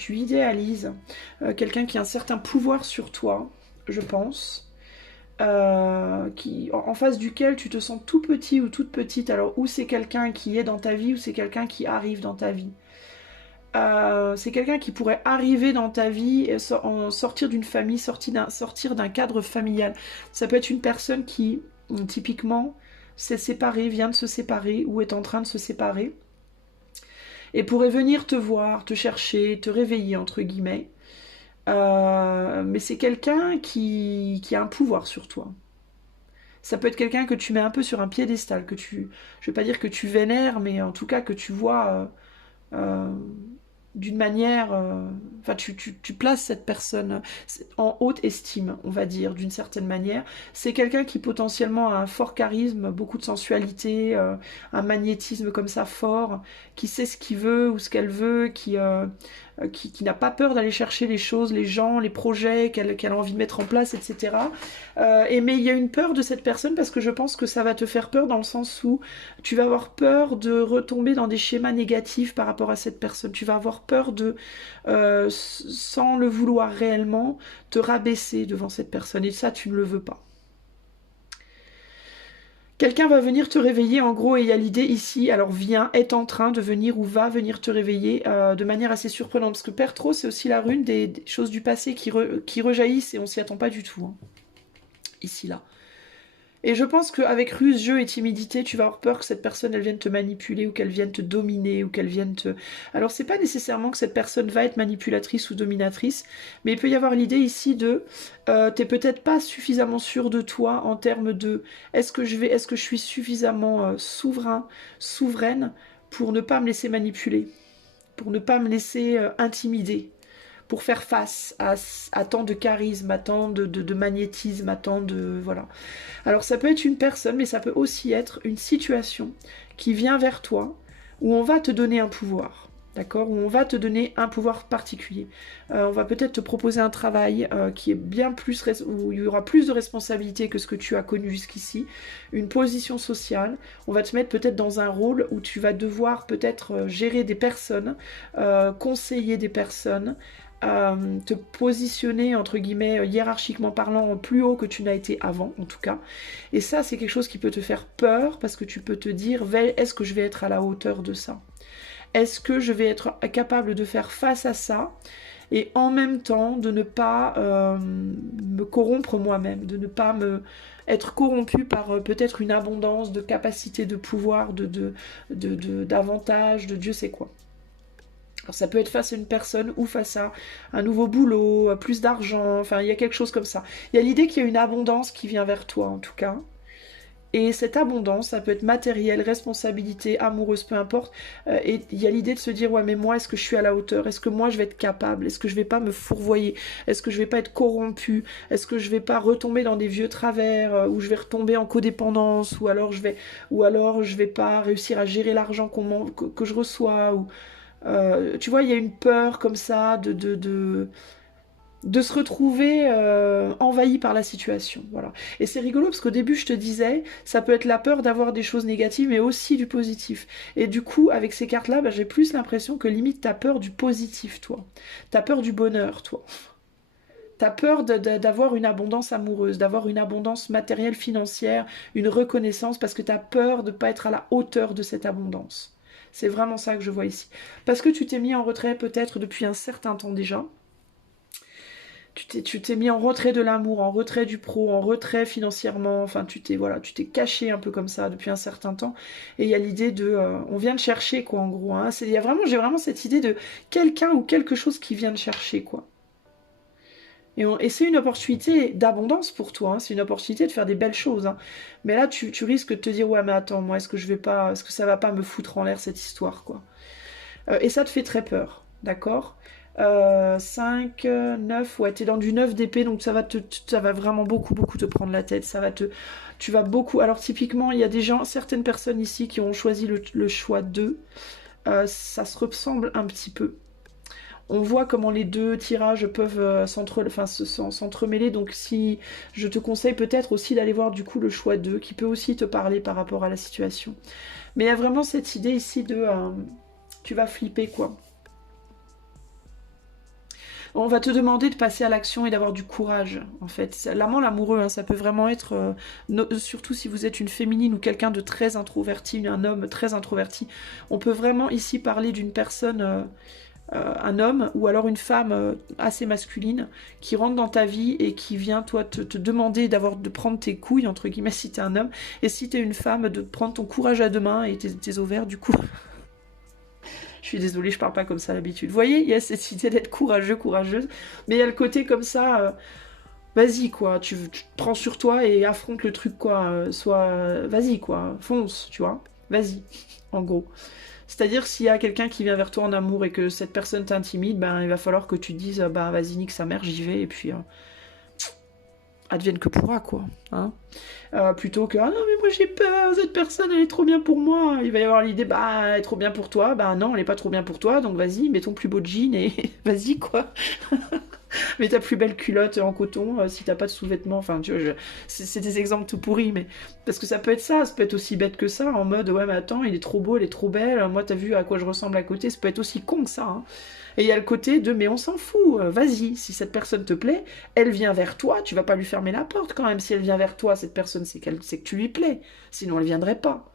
idéalises. Quelqu'un qui a un certain pouvoir sur toi, je pense. En face duquel tu te sens tout petit ou toute petite. Alors, ou c'est quelqu'un qui est dans ta vie, ou c'est quelqu'un qui arrive dans ta vie. C'est quelqu'un qui pourrait arriver dans ta vie et sortir d'une famille, sortir d'un cadre familial. Ça peut être une personne qui, typiquement, s'est séparée, vient de se séparer ou est en train de se séparer et pourrait venir te voir, te chercher, te réveiller, entre guillemets. Mais c'est quelqu'un qui a un pouvoir sur toi. Ça peut être quelqu'un que tu mets un peu sur un piédestal, je vais pas dire que tu vénères, mais en tout cas que tu vois d'une manière... Enfin, tu places cette personne en haute estime, on va dire, d'une certaine manière. C'est quelqu'un qui potentiellement a un fort charisme, beaucoup de sensualité, un magnétisme comme ça fort, qui sait ce qu'il veut ou ce qu'elle veut, qui n'a pas peur d'aller chercher les choses, les gens, les projets qu'elle a envie de mettre en place, etc. Mais il y a une peur de cette personne parce que je pense que ça va te faire peur dans le sens où tu vas avoir peur de retomber dans des schémas négatifs par rapport à cette personne. Tu vas avoir peur de, sans le vouloir réellement, te rabaisser devant cette personne. Et ça, tu ne le veux pas. Quelqu'un va venir te réveiller, en gros, et il y a l'idée ici, alors vient, est en train de venir ou va venir te réveiller de manière assez surprenante. Parce que Pertro, c'est aussi la rune des choses du passé qui rejaillissent et on s'y attend pas du tout. Hein. Ici, là. Et je pense qu'avec ruse, jeu et timidité, tu vas avoir peur que cette personne, elle vienne te manipuler ou qu'elle vienne te dominer ou qu'elle vienne te... Alors, c'est pas nécessairement que cette personne va être manipulatrice ou dominatrice, mais il peut y avoir l'idée ici de... t'es peut-être pas suffisamment sûr de toi en termes de... Est-ce que je suis suffisamment souveraine pour ne pas me laisser manipuler, pour ne pas me laisser intimider, pour faire face à tant de charisme, à tant de magnétisme, à tant de... Voilà. Alors ça peut être une personne, mais ça peut aussi être une situation qui vient vers toi, où on va te donner un pouvoir, d'accord? Où on va te donner un pouvoir particulier. On va peut-être te proposer un travail qui est bien plus... où il y aura plus de responsabilités que ce que tu as connu jusqu'ici, une position sociale. On va te mettre peut-être dans un rôle où tu vas devoir peut-être gérer des personnes, conseiller des personnes, te positionner entre guillemets hiérarchiquement parlant plus haut que tu n'as été avant en tout cas, et ça c'est quelque chose qui peut te faire peur parce que tu peux te dire est-ce que je vais être à la hauteur de ça, est-ce que je vais être capable de faire face à ça et en même temps de ne pas me corrompre moi-même, de ne pas me être corrompu par peut-être une abondance de capacités, de pouvoir, d'avantages, de Dieu sait quoi. Alors ça peut être face à une personne ou face à un nouveau boulot, à plus d'argent, enfin il y a quelque chose comme ça. Il y a l'idée qu'il y a une abondance qui vient vers toi en tout cas. Et cette abondance, ça peut être matériel, responsabilité, amoureuse, peu importe. Et il y a l'idée de se dire, ouais mais moi est-ce que je suis à la hauteur? Est-ce que moi je vais être capable? Est-ce que je vais pas me fourvoyer? Est-ce que je vais pas être corrompu? Est-ce que je vais pas retomber dans des vieux travers ou je vais retomber en codépendance ou alors je vais pas réussir à gérer l'argent que je reçois ou tu vois, il y a une peur comme ça de se retrouver envahi par la situation. Voilà. Et c'est rigolo parce qu'au début, je te disais, ça peut être la peur d'avoir des choses négatives, mais aussi du positif. Et du coup, avec ces cartes-là, bah, j'ai plus l'impression que limite, t'as peur du positif, toi. T'as peur du bonheur, toi. T'as peur d'avoir une abondance amoureuse, d'avoir une abondance matérielle, financière, une reconnaissance, parce que t'as peur de ne pas être à la hauteur de cette abondance. C'est vraiment ça que je vois ici. Parce que tu t'es mis en retrait peut-être depuis un certain temps déjà. Tu t'es mis en retrait de l'amour, en retrait du pro, en retrait financièrement. Enfin, tu t'es caché un peu comme ça depuis un certain temps. Et il y a l'idée de, on vient de chercher quoi, en gros. Hein. J'ai vraiment cette idée de quelqu'un ou quelque chose qui vient de chercher quoi. Et c'est une opportunité d'abondance pour toi, hein. C'est une opportunité de faire des belles choses. Hein. Mais là, tu risques de te dire, ouais, mais attends, moi, est-ce que ça va pas me foutre en l'air cette histoire, quoi. Et ça te fait très peur, d'accord 5, 9, ouais, t'es dans du 9 d'épée, donc ça va vraiment beaucoup, beaucoup te prendre la tête. Tu vas beaucoup. Alors, typiquement, il y a certaines personnes ici qui ont choisi le choix 2. Ça se ressemble un petit peu. On voit comment les deux tirages peuvent s'entremêler. Donc si je te conseille peut-être aussi d'aller voir du coup le choix 2 qui peut aussi te parler par rapport à la situation. Mais il y a vraiment cette idée ici de tu vas flipper quoi. On va te demander de passer à l'action et d'avoir du courage, en fait. L'amant, l'amoureux, hein, ça peut vraiment être, surtout si vous êtes une féminine ou quelqu'un de très introverti, un homme très introverti, on peut vraiment ici parler d'une personne... un homme ou alors une femme assez masculine qui rentre dans ta vie et qui vient toi te demander de prendre tes couilles entre guillemets si t'es un homme et si t'es une femme de prendre ton courage à deux mains et tes ovaires du coup. Je suis désolée, je parle pas comme ça d'habitude. Vous voyez, il y a cette idée d'être courageux, courageuse, mais il y a le côté comme ça, vas-y quoi, tu te prends sur toi et affronte le truc quoi, vas-y quoi, fonce, tu vois, vas-y, en gros. C'est-à-dire s'il y a quelqu'un qui vient vers toi en amour et que cette personne t'intimide, ben il va falloir que tu te dises bah vas-y nique sa mère, j'y vais et puis advienne que pourra quoi. Hein plutôt que ah non mais moi j'ai peur, cette personne elle est trop bien pour moi. Il va y avoir l'idée bah elle est trop bien pour toi, bah non elle est pas trop bien pour toi donc vas-y mets ton plus beau jean et vas-y quoi. Mets ta plus belle culotte en coton si t'as pas de sous-vêtements. Enfin, tu vois, c'est des exemples tout pourris, mais parce que ça peut être ça peut être aussi bête que ça, en mode ouais, mais attends, il est trop beau, elle est trop belle, moi t'as vu à quoi je ressemble à côté, ça peut être aussi con que ça. Hein. Et il y a le côté de mais on s'en fout, vas-y, si cette personne te plaît, elle vient vers toi, tu vas pas lui fermer la porte quand même. Si elle vient vers toi, cette personne, c'est que tu lui plais, sinon elle viendrait pas.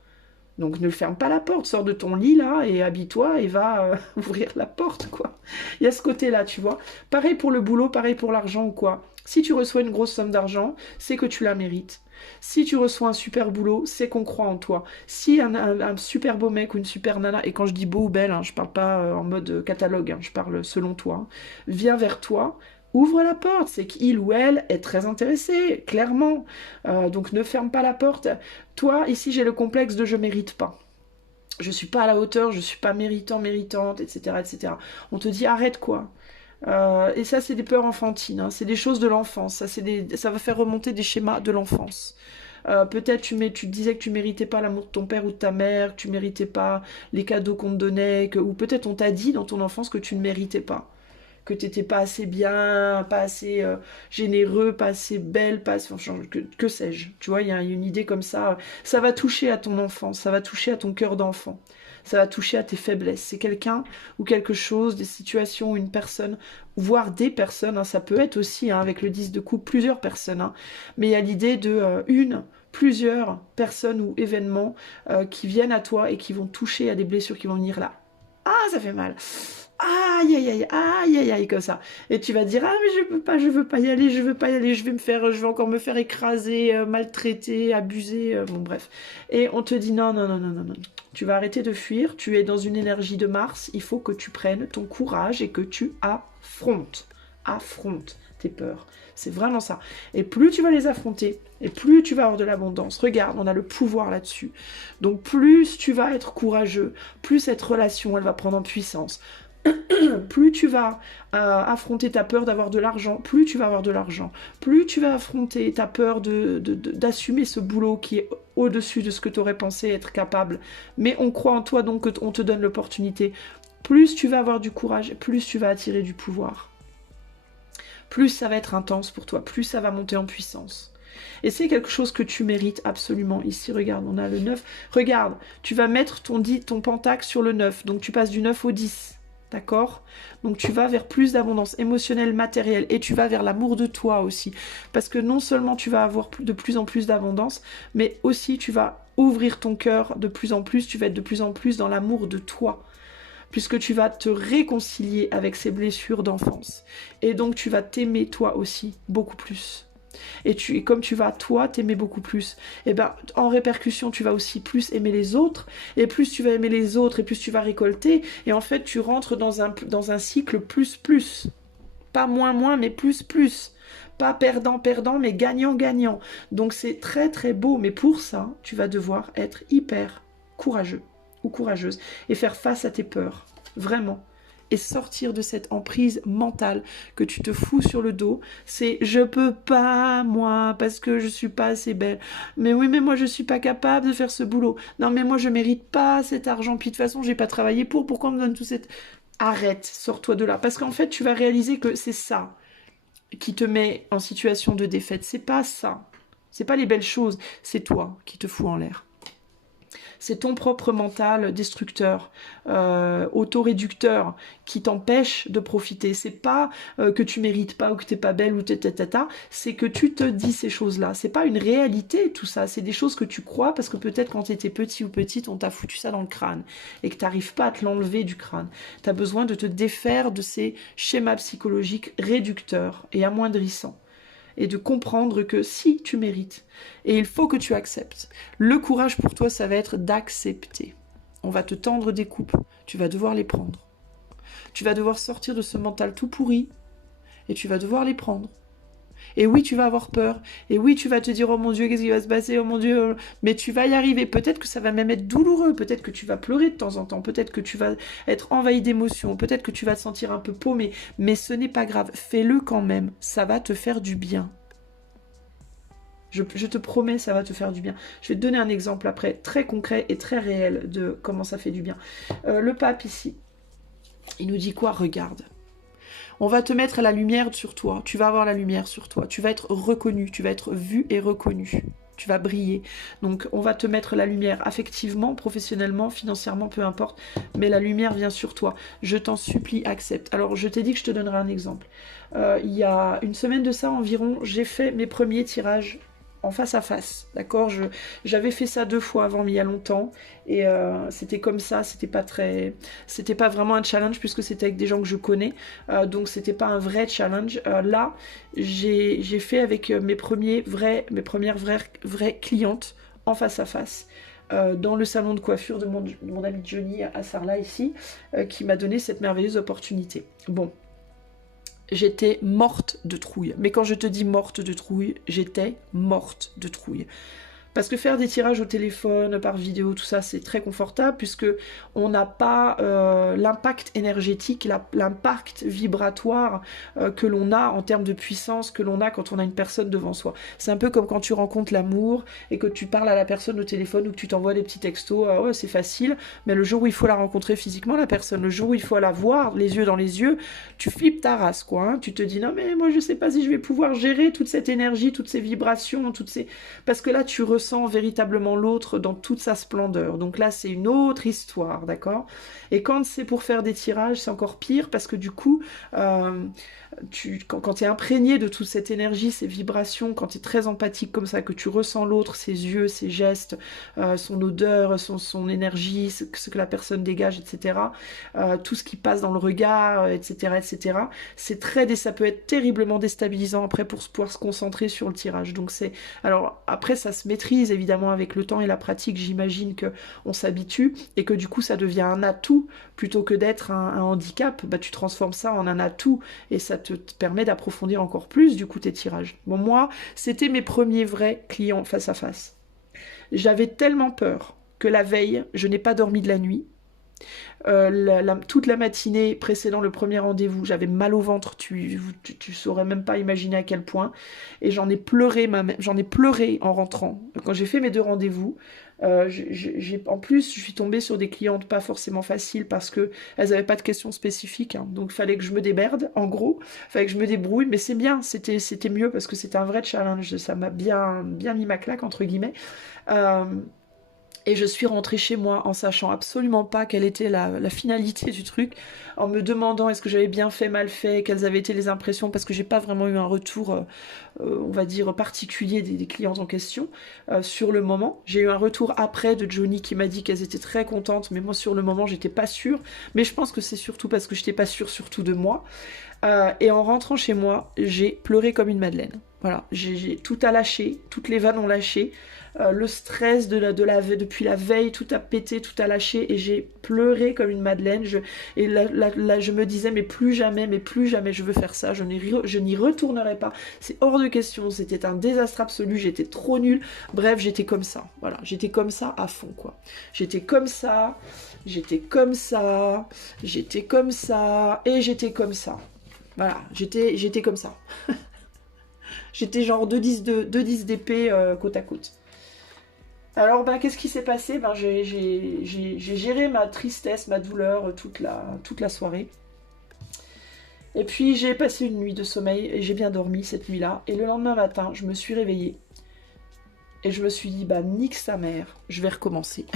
Donc ne ferme pas la porte, sors de ton lit là et habille-toi et va ouvrir la porte quoi. Il y a ce côté-là, tu vois. Pareil pour le boulot, pareil pour l'argent ou quoi. Si tu reçois une grosse somme d'argent, c'est que tu la mérites. Si tu reçois un super boulot, c'est qu'on croit en toi. Si un super beau mec ou une super nana, et quand je dis beau ou belle, hein, je parle pas en mode catalogue, hein, je parle selon toi, hein, vient vers toi, ouvre la porte, c'est qu'il ou elle est très intéressé, clairement. Donc ne ferme pas la porte. Toi, ici, j'ai le complexe de je mérite pas. Je suis pas à la hauteur, je suis pas méritant, méritante, etc., etc. On te dit arrête quoi. Et ça, c'est des peurs enfantines, hein. C'est des choses de l'enfance. Ça va faire remonter des schémas de l'enfance. Peut-être tu te disais que tu méritais pas l'amour de ton père ou de ta mère, que tu méritais pas les cadeaux qu'on te donnait, ou peut-être on t'a dit dans ton enfance que tu ne méritais pas. Que t'étais pas assez bien, pas assez généreux, pas assez belle, pas assez... Enfin, que sais-je. Tu vois, il y a une idée comme ça. Ça va toucher à ton enfance, ça va toucher à ton cœur d'enfant. Ça va toucher à tes faiblesses. C'est quelqu'un ou quelque chose, des situations, une personne, voire des personnes. Hein, ça peut être aussi, hein, avec le 10 de coupe, plusieurs personnes. Hein, mais il y a l'idée de plusieurs personnes ou événements qui viennent à toi et qui vont toucher à des blessures qui vont venir là. Ah, ça fait mal. aïe, aïe, aïe, aïe, aïe, aïe, comme ça. Et tu vas dire, ah, mais je veux pas y aller, je veux pas y aller, je vais encore me faire écraser, maltraiter, abuser, bon, bref. Et on te dit, non, non, non, non, non, non. Tu vas arrêter de fuir, tu es dans une énergie de Mars, il faut que tu prennes ton courage et que tu affrontes. Affronte tes peurs. C'est vraiment ça. Et plus tu vas les affronter, et plus tu vas avoir de l'abondance. Regarde, on a le pouvoir là-dessus. Donc plus tu vas être courageux, plus cette relation, elle va prendre en puissance. Plus tu vas affronter ta peur d'avoir de l'argent, plus tu vas avoir de l'argent. Plus tu vas affronter ta peur d'assumer ce boulot qui est au-dessus de ce que tu aurais pensé être capable. Mais on croit en toi, donc on te donne l'opportunité. Plus tu vas avoir du courage, plus tu vas attirer du pouvoir. Plus ça va être intense pour toi, plus ça va monter en puissance. Et c'est quelque chose que tu mérites absolument. Ici, regarde, on a le 9. Regarde, tu vas mettre ton pentacle sur le 9. Donc tu passes du 9 au 10. D'accord? Donc tu vas vers plus d'abondance émotionnelle, matérielle, et tu vas vers l'amour de toi aussi. Parce que non seulement tu vas avoir de plus en plus d'abondance, mais aussi tu vas ouvrir ton cœur de plus en plus, tu vas être de plus en plus dans l'amour de toi. Puisque tu vas te réconcilier avec ces blessures d'enfance. Et donc tu vas t'aimer toi aussi beaucoup plus. Et comme tu vas, toi, t'aimer beaucoup plus, et ben en répercussion, tu vas aussi plus aimer les autres, et plus tu vas aimer les autres, et plus tu vas récolter, et en fait, tu rentres dans un cycle plus. Pas moins, mais plus. Pas perdant, mais gagnant. Donc c'est très très beau, mais pour ça, tu vas devoir être hyper courageux ou courageuse, et faire face à tes peurs, vraiment. Et sortir de cette emprise mentale que tu te fous sur le dos, c'est je peux pas moi parce que je suis pas assez belle. Mais oui, mais moi je suis pas capable de faire ce boulot. Non, mais moi je mérite pas cet argent. Puis de toute façon, j'ai pas travaillé pourquoi on me donne tout cette... Arrête, sors-toi de là. Parce qu'en fait, tu vas réaliser que c'est ça qui te met en situation de défaite. C'est pas ça. C'est pas les belles choses. C'est toi qui te fous en l'air. C'est ton propre mental destructeur, autoréducteur, qui t'empêche de profiter. C'est pas que tu mérites pas ou que t'es pas belle ou c'est que tu te dis ces choses-là. C'est pas une réalité tout ça, c'est des choses que tu crois parce que peut-être quand t'étais petit ou petite, on t'a foutu ça dans le crâne et que t'arrives pas à te l'enlever du crâne. T'as besoin de te défaire de ces schémas psychologiques réducteurs et amoindrissants. Et de comprendre que si tu mérites, et il faut que tu acceptes. Le courage pour toi, ça va être d'accepter. On va te tendre des coupes, tu vas devoir les prendre. Tu vas devoir sortir de ce mental tout pourri, et tu vas devoir les prendre. Et oui, tu vas avoir peur, et oui, tu vas te dire, oh mon Dieu, qu'est-ce qui va se passer, oh mon Dieu, mais tu vas y arriver. Peut-être que ça va même être douloureux, peut-être que tu vas pleurer de temps en temps, peut-être que tu vas être envahi d'émotions, peut-être que tu vas te sentir un peu paumé, mais ce n'est pas grave, fais-le quand même, ça va te faire du bien. Je te promets, ça va te faire du bien. Je vais te donner un exemple après, très concret et très réel de comment ça fait du bien. Le pape ici, il nous dit quoi? Regarde. On va te mettre la lumière sur toi. Tu vas avoir la lumière sur toi. Tu vas être reconnu. Tu vas être vu et reconnu. Tu vas briller. Donc, on va te mettre la lumière affectivement, professionnellement, financièrement, peu importe. Mais la lumière vient sur toi. Je t'en supplie, accepte. Alors, je t'ai dit que je te donnerai un exemple. Il y a une semaine de ça environ, j'ai fait mes premiers tirages en face à face, d'accord? J'avais fait ça 2 fois avant, mais il y a longtemps, et c'était comme ça, c'était pas vraiment un challenge puisque c'était avec des gens que je connais, donc c'était pas un vrai challenge. Là, j'ai fait avec mes premières vraies clientes en face à face. Dans le salon de coiffure de mon ami Johnny à Sarlat ici, qui m'a donné cette merveilleuse opportunité. Bon. J'étais morte de trouille. Mais quand je te dis morte de trouille, j'étais morte de trouille. Parce que faire des tirages au téléphone, par vidéo, tout ça, c'est très confortable puisque on n'a pas l'impact énergétique, l'impact vibratoire que l'on a en termes de puissance que l'on a quand on a une personne devant soi. C'est un peu comme quand tu rencontres l'amour et que tu parles à la personne au téléphone ou que tu t'envoies des petits textos, ouais, c'est facile, mais le jour où il faut la rencontrer physiquement, la personne, le jour où il faut la voir, les yeux dans les yeux, tu flippes ta race, quoi. Hein. Tu te dis, non mais moi je sais pas si je vais pouvoir gérer toute cette énergie, toutes ces vibrations, parce que là tu ressens véritablement l'autre dans toute sa splendeur. Donc là, c'est une autre histoire, d'accord? Et quand c'est pour faire des tirages, c'est encore pire parce que du coup, quand tu es imprégné de toute cette énergie, ces vibrations, quand tu es très empathique comme ça, que tu ressens l'autre, ses yeux, ses gestes, son odeur, son énergie, ce que la personne dégage, etc., tout ce qui passe dans le regard, etc., etc., ça peut être terriblement déstabilisant après pour pouvoir se concentrer sur le tirage. Donc alors après ça se maîtrise évidemment avec le temps et la pratique, j'imagine que on s'habitue et que du coup ça devient un atout plutôt que d'être un handicap. Bah, tu transformes ça en un atout et ça te permet d'approfondir encore plus du coup tes tirages. Bon, moi, c'était mes premiers vrais clients face à face. J'avais tellement peur que la veille, je n'ai pas dormi de la nuit. Toute la matinée précédant le premier rendez-vous, j'avais mal au ventre, tu saurais même pas imaginer à quel point. Et j'en ai pleuré en rentrant. Quand j'ai fait mes 2 rendez-vous, en plus, je suis tombée sur des clientes pas forcément faciles parce que elles n'avaient pas de questions spécifiques. Hein. Donc, il fallait que je me déberde, en gros. Il fallait que je me débrouille. Mais c'est bien, c'était mieux parce que c'était un vrai challenge. Ça m'a bien mis ma claque, entre guillemets. Et je suis rentrée chez moi en sachant absolument pas quelle était la finalité du truc, en me demandant est-ce que j'avais bien fait, mal fait, quelles avaient été les impressions, parce que j'ai pas vraiment eu un retour, on va dire, particulier des clientes en question sur le moment. J'ai eu un retour après de Johnny qui m'a dit qu'elles étaient très contentes, mais moi sur le moment j'étais pas sûre. Mais je pense que c'est surtout parce que j'étais pas sûre surtout de moi. Et en rentrant chez moi, j'ai pleuré comme une madeleine. Voilà, tout a lâché, toutes les vannes ont lâché. Le stress depuis la veille, tout a pété, tout a lâché et j'ai pleuré comme une madeleine. Et là, je me disais, mais plus jamais je veux faire ça, je n'y retournerai pas. C'est hors de question, c'était un désastre absolu, j'étais trop nulle. Bref, j'étais comme ça, voilà, j'étais comme ça à fond, quoi. J'étais comme ça, et j'étais comme ça. Voilà, j'étais comme ça. J'étais genre 2-10 d'épée côte à côte. Alors, qu'est-ce qui s'est passé? J'ai géré ma tristesse, ma douleur toute la soirée. Et puis, j'ai passé une nuit de sommeil et j'ai bien dormi cette nuit-là. Et le lendemain matin, je me suis réveillée. Et je me suis dit, nique sa mère, je vais recommencer.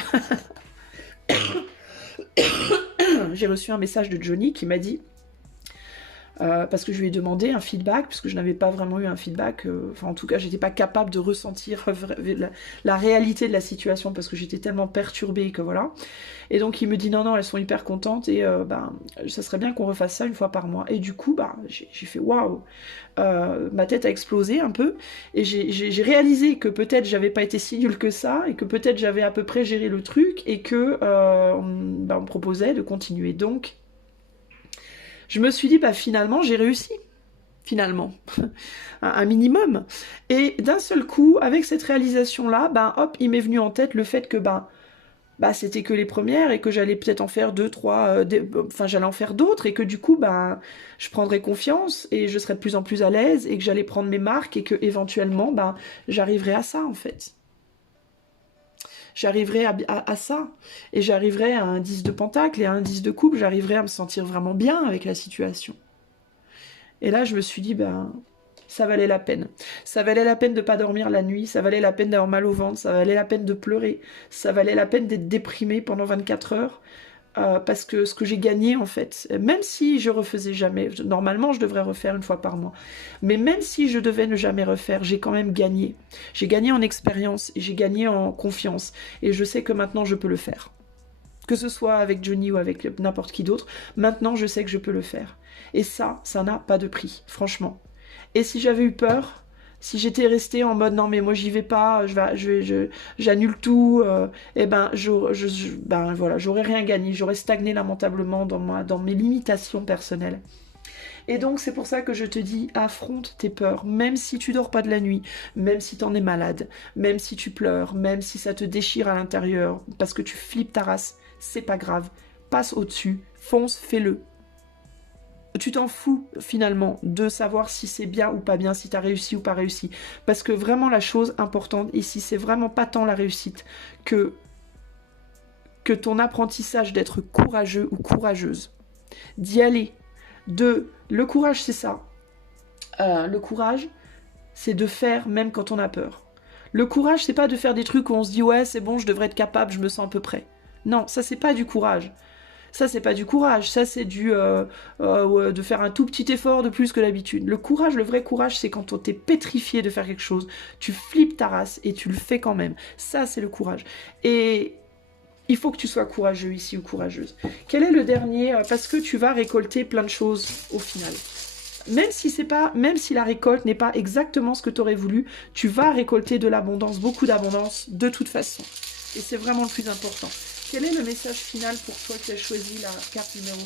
J'ai reçu un message de Johnny qui m'a dit... parce que je lui ai demandé un feedback, puisque je n'avais pas vraiment eu un feedback, en tout cas j'étais pas capable de ressentir la réalité de la situation, parce que j'étais tellement perturbée que voilà. Et donc il me dit non, elles sont hyper contentes, et ça serait bien qu'on refasse ça une fois par mois. Et du coup, j'ai fait waouh, ma tête a explosé un peu, et j'ai réalisé que peut-être j'avais pas été si nulle que ça, et que peut-être j'avais à peu près géré le truc, et que on me proposait de continuer. Donc je me suis dit, finalement, j'ai réussi. Finalement. un minimum. Et d'un seul coup, avec cette réalisation-là, hop, il m'est venu en tête le fait que, c'était que les premières et que j'allais peut-être en faire 2, 3, j'allais en faire d'autres et que du coup, je prendrais confiance et je serais de plus en plus à l'aise et que j'allais prendre mes marques et que éventuellement, j'arriverais à ça, en fait. J'arriverai à ça. Et j'arriverai à un 10 de pentacle et à un 10 de coupe. J'arriverai à me sentir vraiment bien avec la situation. Et là, je me suis dit, ça valait la peine. Ça valait la peine de ne pas dormir la nuit. Ça valait la peine d'avoir mal au ventre. Ça valait la peine de pleurer. Ça valait la peine d'être déprimée pendant 24 heures. Parce que ce que j'ai gagné, en fait, même si je refaisais jamais, normalement je devrais refaire une fois par mois, mais même si je devais ne jamais refaire, j'ai quand même gagné. J'ai gagné en expérience et j'ai gagné en confiance. Et je sais que maintenant je peux le faire. Que ce soit avec Johnny ou avec n'importe qui d'autre, maintenant je sais que je peux le faire. Et ça n'a pas de prix, franchement. Et si j'avais eu peur... Si j'étais restée en mode non mais moi j'y vais pas, j'annule tout, voilà, j'aurais rien gagné, j'aurais stagné lamentablement dans mes limitations personnelles. Et donc c'est pour ça que je te dis, affronte tes peurs, même si tu dors pas de la nuit, même si t'en es malade, même si tu pleures, même si ça te déchire à l'intérieur, parce que tu flippes ta race, c'est pas grave, passe au-dessus, fonce, fais-le. Tu t'en fous finalement de savoir si c'est bien ou pas bien, si tu as réussi ou pas réussi. Parce que vraiment la chose importante ici, c'est vraiment pas tant la réussite que ton apprentissage d'être courageux ou courageuse. D'y aller. Le courage, c'est ça. Le courage, c'est de faire même quand on a peur. Le courage, c'est pas de faire des trucs où on se dit ouais, c'est bon, je devrais être capable, je me sens à peu près. Non, ça c'est pas du courage. Ça, c'est pas du courage, ça, c'est de faire un tout petit effort de plus que d'habitude. Le courage, le vrai courage, c'est quand t'es pétrifié de faire quelque chose, tu flippes ta race et tu le fais quand même. Ça, c'est le courage. Et il faut que tu sois courageux ici ou courageuse. Quel est le dernier? Parce que tu vas récolter plein de choses au final. Même si la récolte n'est pas exactement ce que tu aurais voulu, tu vas récolter de l'abondance, beaucoup d'abondance, de toute façon. Et c'est vraiment le plus important. Quel est le message final pour toi qui as choisi la carte numéro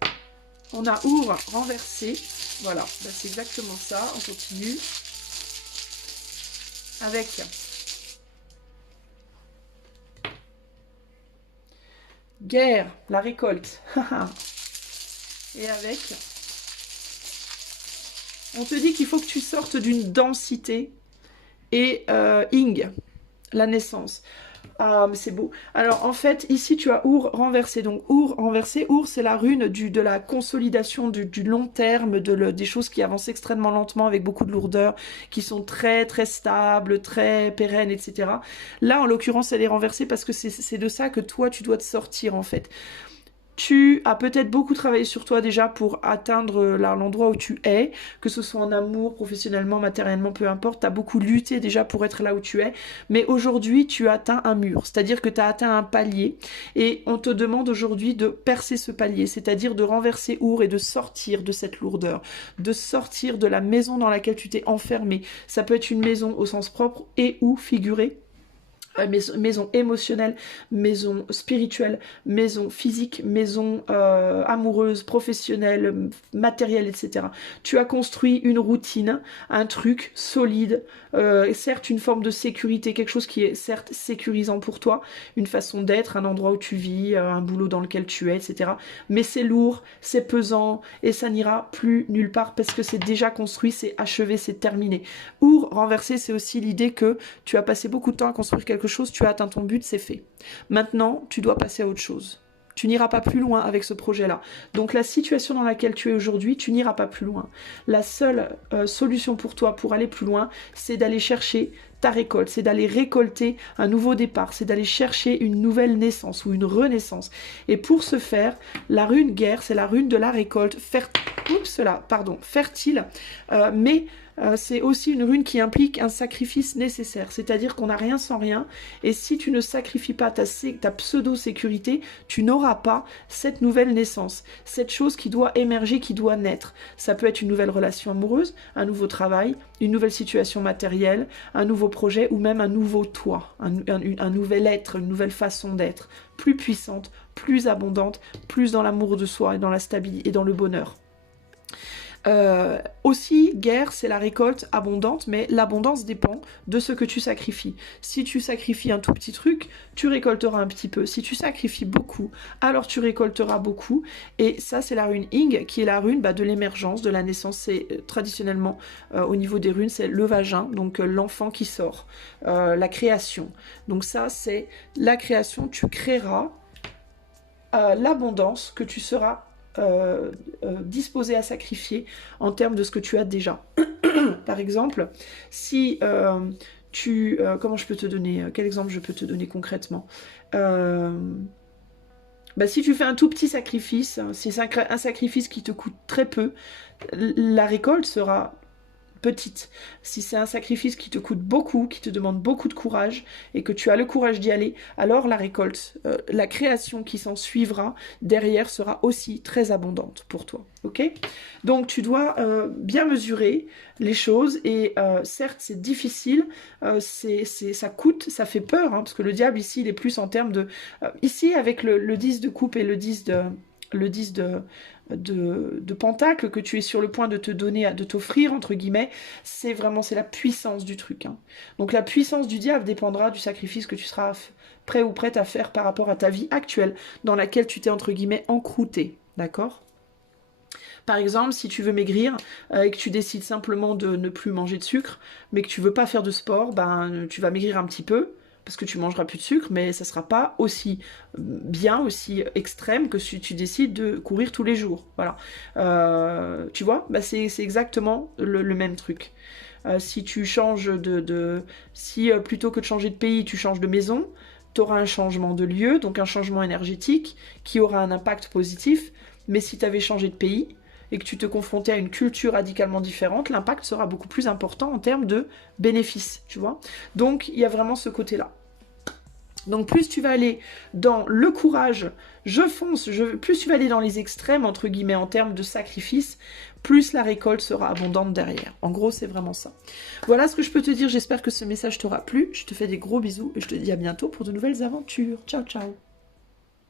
3? On a Our renversé. Voilà, ben c'est exactement ça. On continue. Avec Guerre, la récolte. Et avec, on te dit qu'il faut que tu sortes d'une densité. Et Ing, la naissance. Ah, mais c'est beau. Alors, en fait, ici, tu as Our renversé. Donc, Our renversé, Our, c'est la rune de la consolidation du long terme, des choses qui avancent extrêmement lentement, avec beaucoup de lourdeur, qui sont très, très stables, très pérennes, etc. Là, en l'occurrence, elle est renversée parce que c'est de ça que toi, tu dois te sortir, en fait. Tu as peut-être beaucoup travaillé sur toi déjà pour atteindre l'endroit où tu es, que ce soit en amour, professionnellement, matériellement, peu importe. Tu as beaucoup lutté déjà pour être là où tu es. Mais aujourd'hui, tu as atteint un mur, c'est-à-dire que tu as atteint un palier. Et on te demande aujourd'hui de percer ce palier, c'est-à-dire de renverser Our et de sortir de cette lourdeur, de sortir de la maison dans laquelle tu t'es enfermé. Ça peut être une maison au sens propre et ou figuré. Maison émotionnelle, maison spirituelle, maison physique, maison amoureuse, professionnelle, matérielle, etc. Tu as construit une routine, un truc solide, certes une forme de sécurité, quelque chose qui est certes sécurisant pour toi, une façon d'être, un endroit où tu vis, un boulot dans lequel tu es, etc. Mais c'est lourd, c'est pesant et ça n'ira plus nulle part parce que c'est déjà construit, c'est achevé, c'est terminé. Our renversé, c'est aussi l'idée que tu as passé beaucoup de temps à construire quelque chose, tu as atteint ton but, c'est fait. Maintenant, tu dois passer à autre chose. Tu n'iras pas plus loin avec ce projet-là. Donc la situation dans laquelle tu es aujourd'hui, tu n'iras pas plus loin. La seule solution pour toi pour aller plus loin, c'est d'aller chercher ta récolte, c'est d'aller récolter un nouveau départ, c'est d'aller chercher une nouvelle naissance ou une renaissance. Et pour ce faire, la rune guerre, c'est la rune de la récolte fertile, mais c'est aussi une rune qui implique un sacrifice nécessaire, c'est-à-dire qu'on n'a rien sans rien, et si tu ne sacrifies pas ta pseudo-sécurité, tu n'auras pas cette nouvelle naissance, cette chose qui doit émerger, qui doit naître. Ça peut être une nouvelle relation amoureuse, un nouveau travail, une nouvelle situation matérielle, un nouveau projet ou même un nouveau toi, un nouvel être, une nouvelle façon d'être, plus puissante, plus abondante, plus dans l'amour de soi et dans la stabilité et dans le bonheur. Aussi, guerre, c'est la récolte abondante, mais l'abondance dépend de ce que tu sacrifies. Si tu sacrifies un tout petit truc, tu récolteras un petit peu. Si tu sacrifies beaucoup, alors tu récolteras beaucoup. Et ça, c'est la rune Ing, qui est la rune de l'émergence, de la naissance. C'est traditionnellement, au niveau des runes, c'est le vagin, donc l'enfant qui sort, la création. Donc ça, c'est la création, tu créeras l'abondance que tu seras disposé à sacrifier en termes de ce que tu as déjà. Par exemple, si comment je peux te donner, quel exemple je peux te donner concrètement? Si tu fais un tout petit sacrifice, si c'est un sacrifice qui te coûte très peu, la récolte sera petite. Si c'est un sacrifice qui te coûte beaucoup, qui te demande beaucoup de courage et que tu as le courage d'y aller, alors la récolte, la création qui s'en suivra derrière sera aussi très abondante pour toi. Ok? Donc tu dois bien mesurer les choses et certes c'est difficile, ça coûte, ça fait peur, hein, parce que le diable ici il est plus en termes de... ici avec le 10 de coupe et le 10 de pentacle que tu es sur le point de te donner, de t'offrir entre guillemets, c'est la puissance du truc, hein. Donc la puissance du diable dépendra du sacrifice que tu seras prêt ou prête à faire par rapport à ta vie actuelle dans laquelle tu t'es entre guillemets encrouté, d'accord? Par exemple, si tu veux maigrir et que tu décides simplement de ne plus manger de sucre, mais que tu veux pas faire de sport, tu vas maigrir un petit peu, parce que tu mangeras plus de sucre, mais ça sera pas aussi bien, aussi extrême que si tu décides de courir tous les jours. Voilà. Tu vois, c'est exactement le même truc. Si tu changes si plutôt que de changer de pays, tu changes de maison, tu auras un changement de lieu, donc un changement énergétique qui aura un impact positif. Mais si tu avais changé de pays et que tu te confrontais à une culture radicalement différente, l'impact sera beaucoup plus important en termes de bénéfices, tu vois. Donc, il y a vraiment ce côté-là. Donc plus tu vas aller dans le courage, je fonce, plus tu vas aller dans les extrêmes, entre guillemets, en termes de sacrifice, plus la récolte sera abondante derrière. En gros, c'est vraiment ça. Voilà ce que je peux te dire, j'espère que ce message t'aura plu. Je te fais des gros bisous et je te dis à bientôt pour de nouvelles aventures. Ciao, ciao.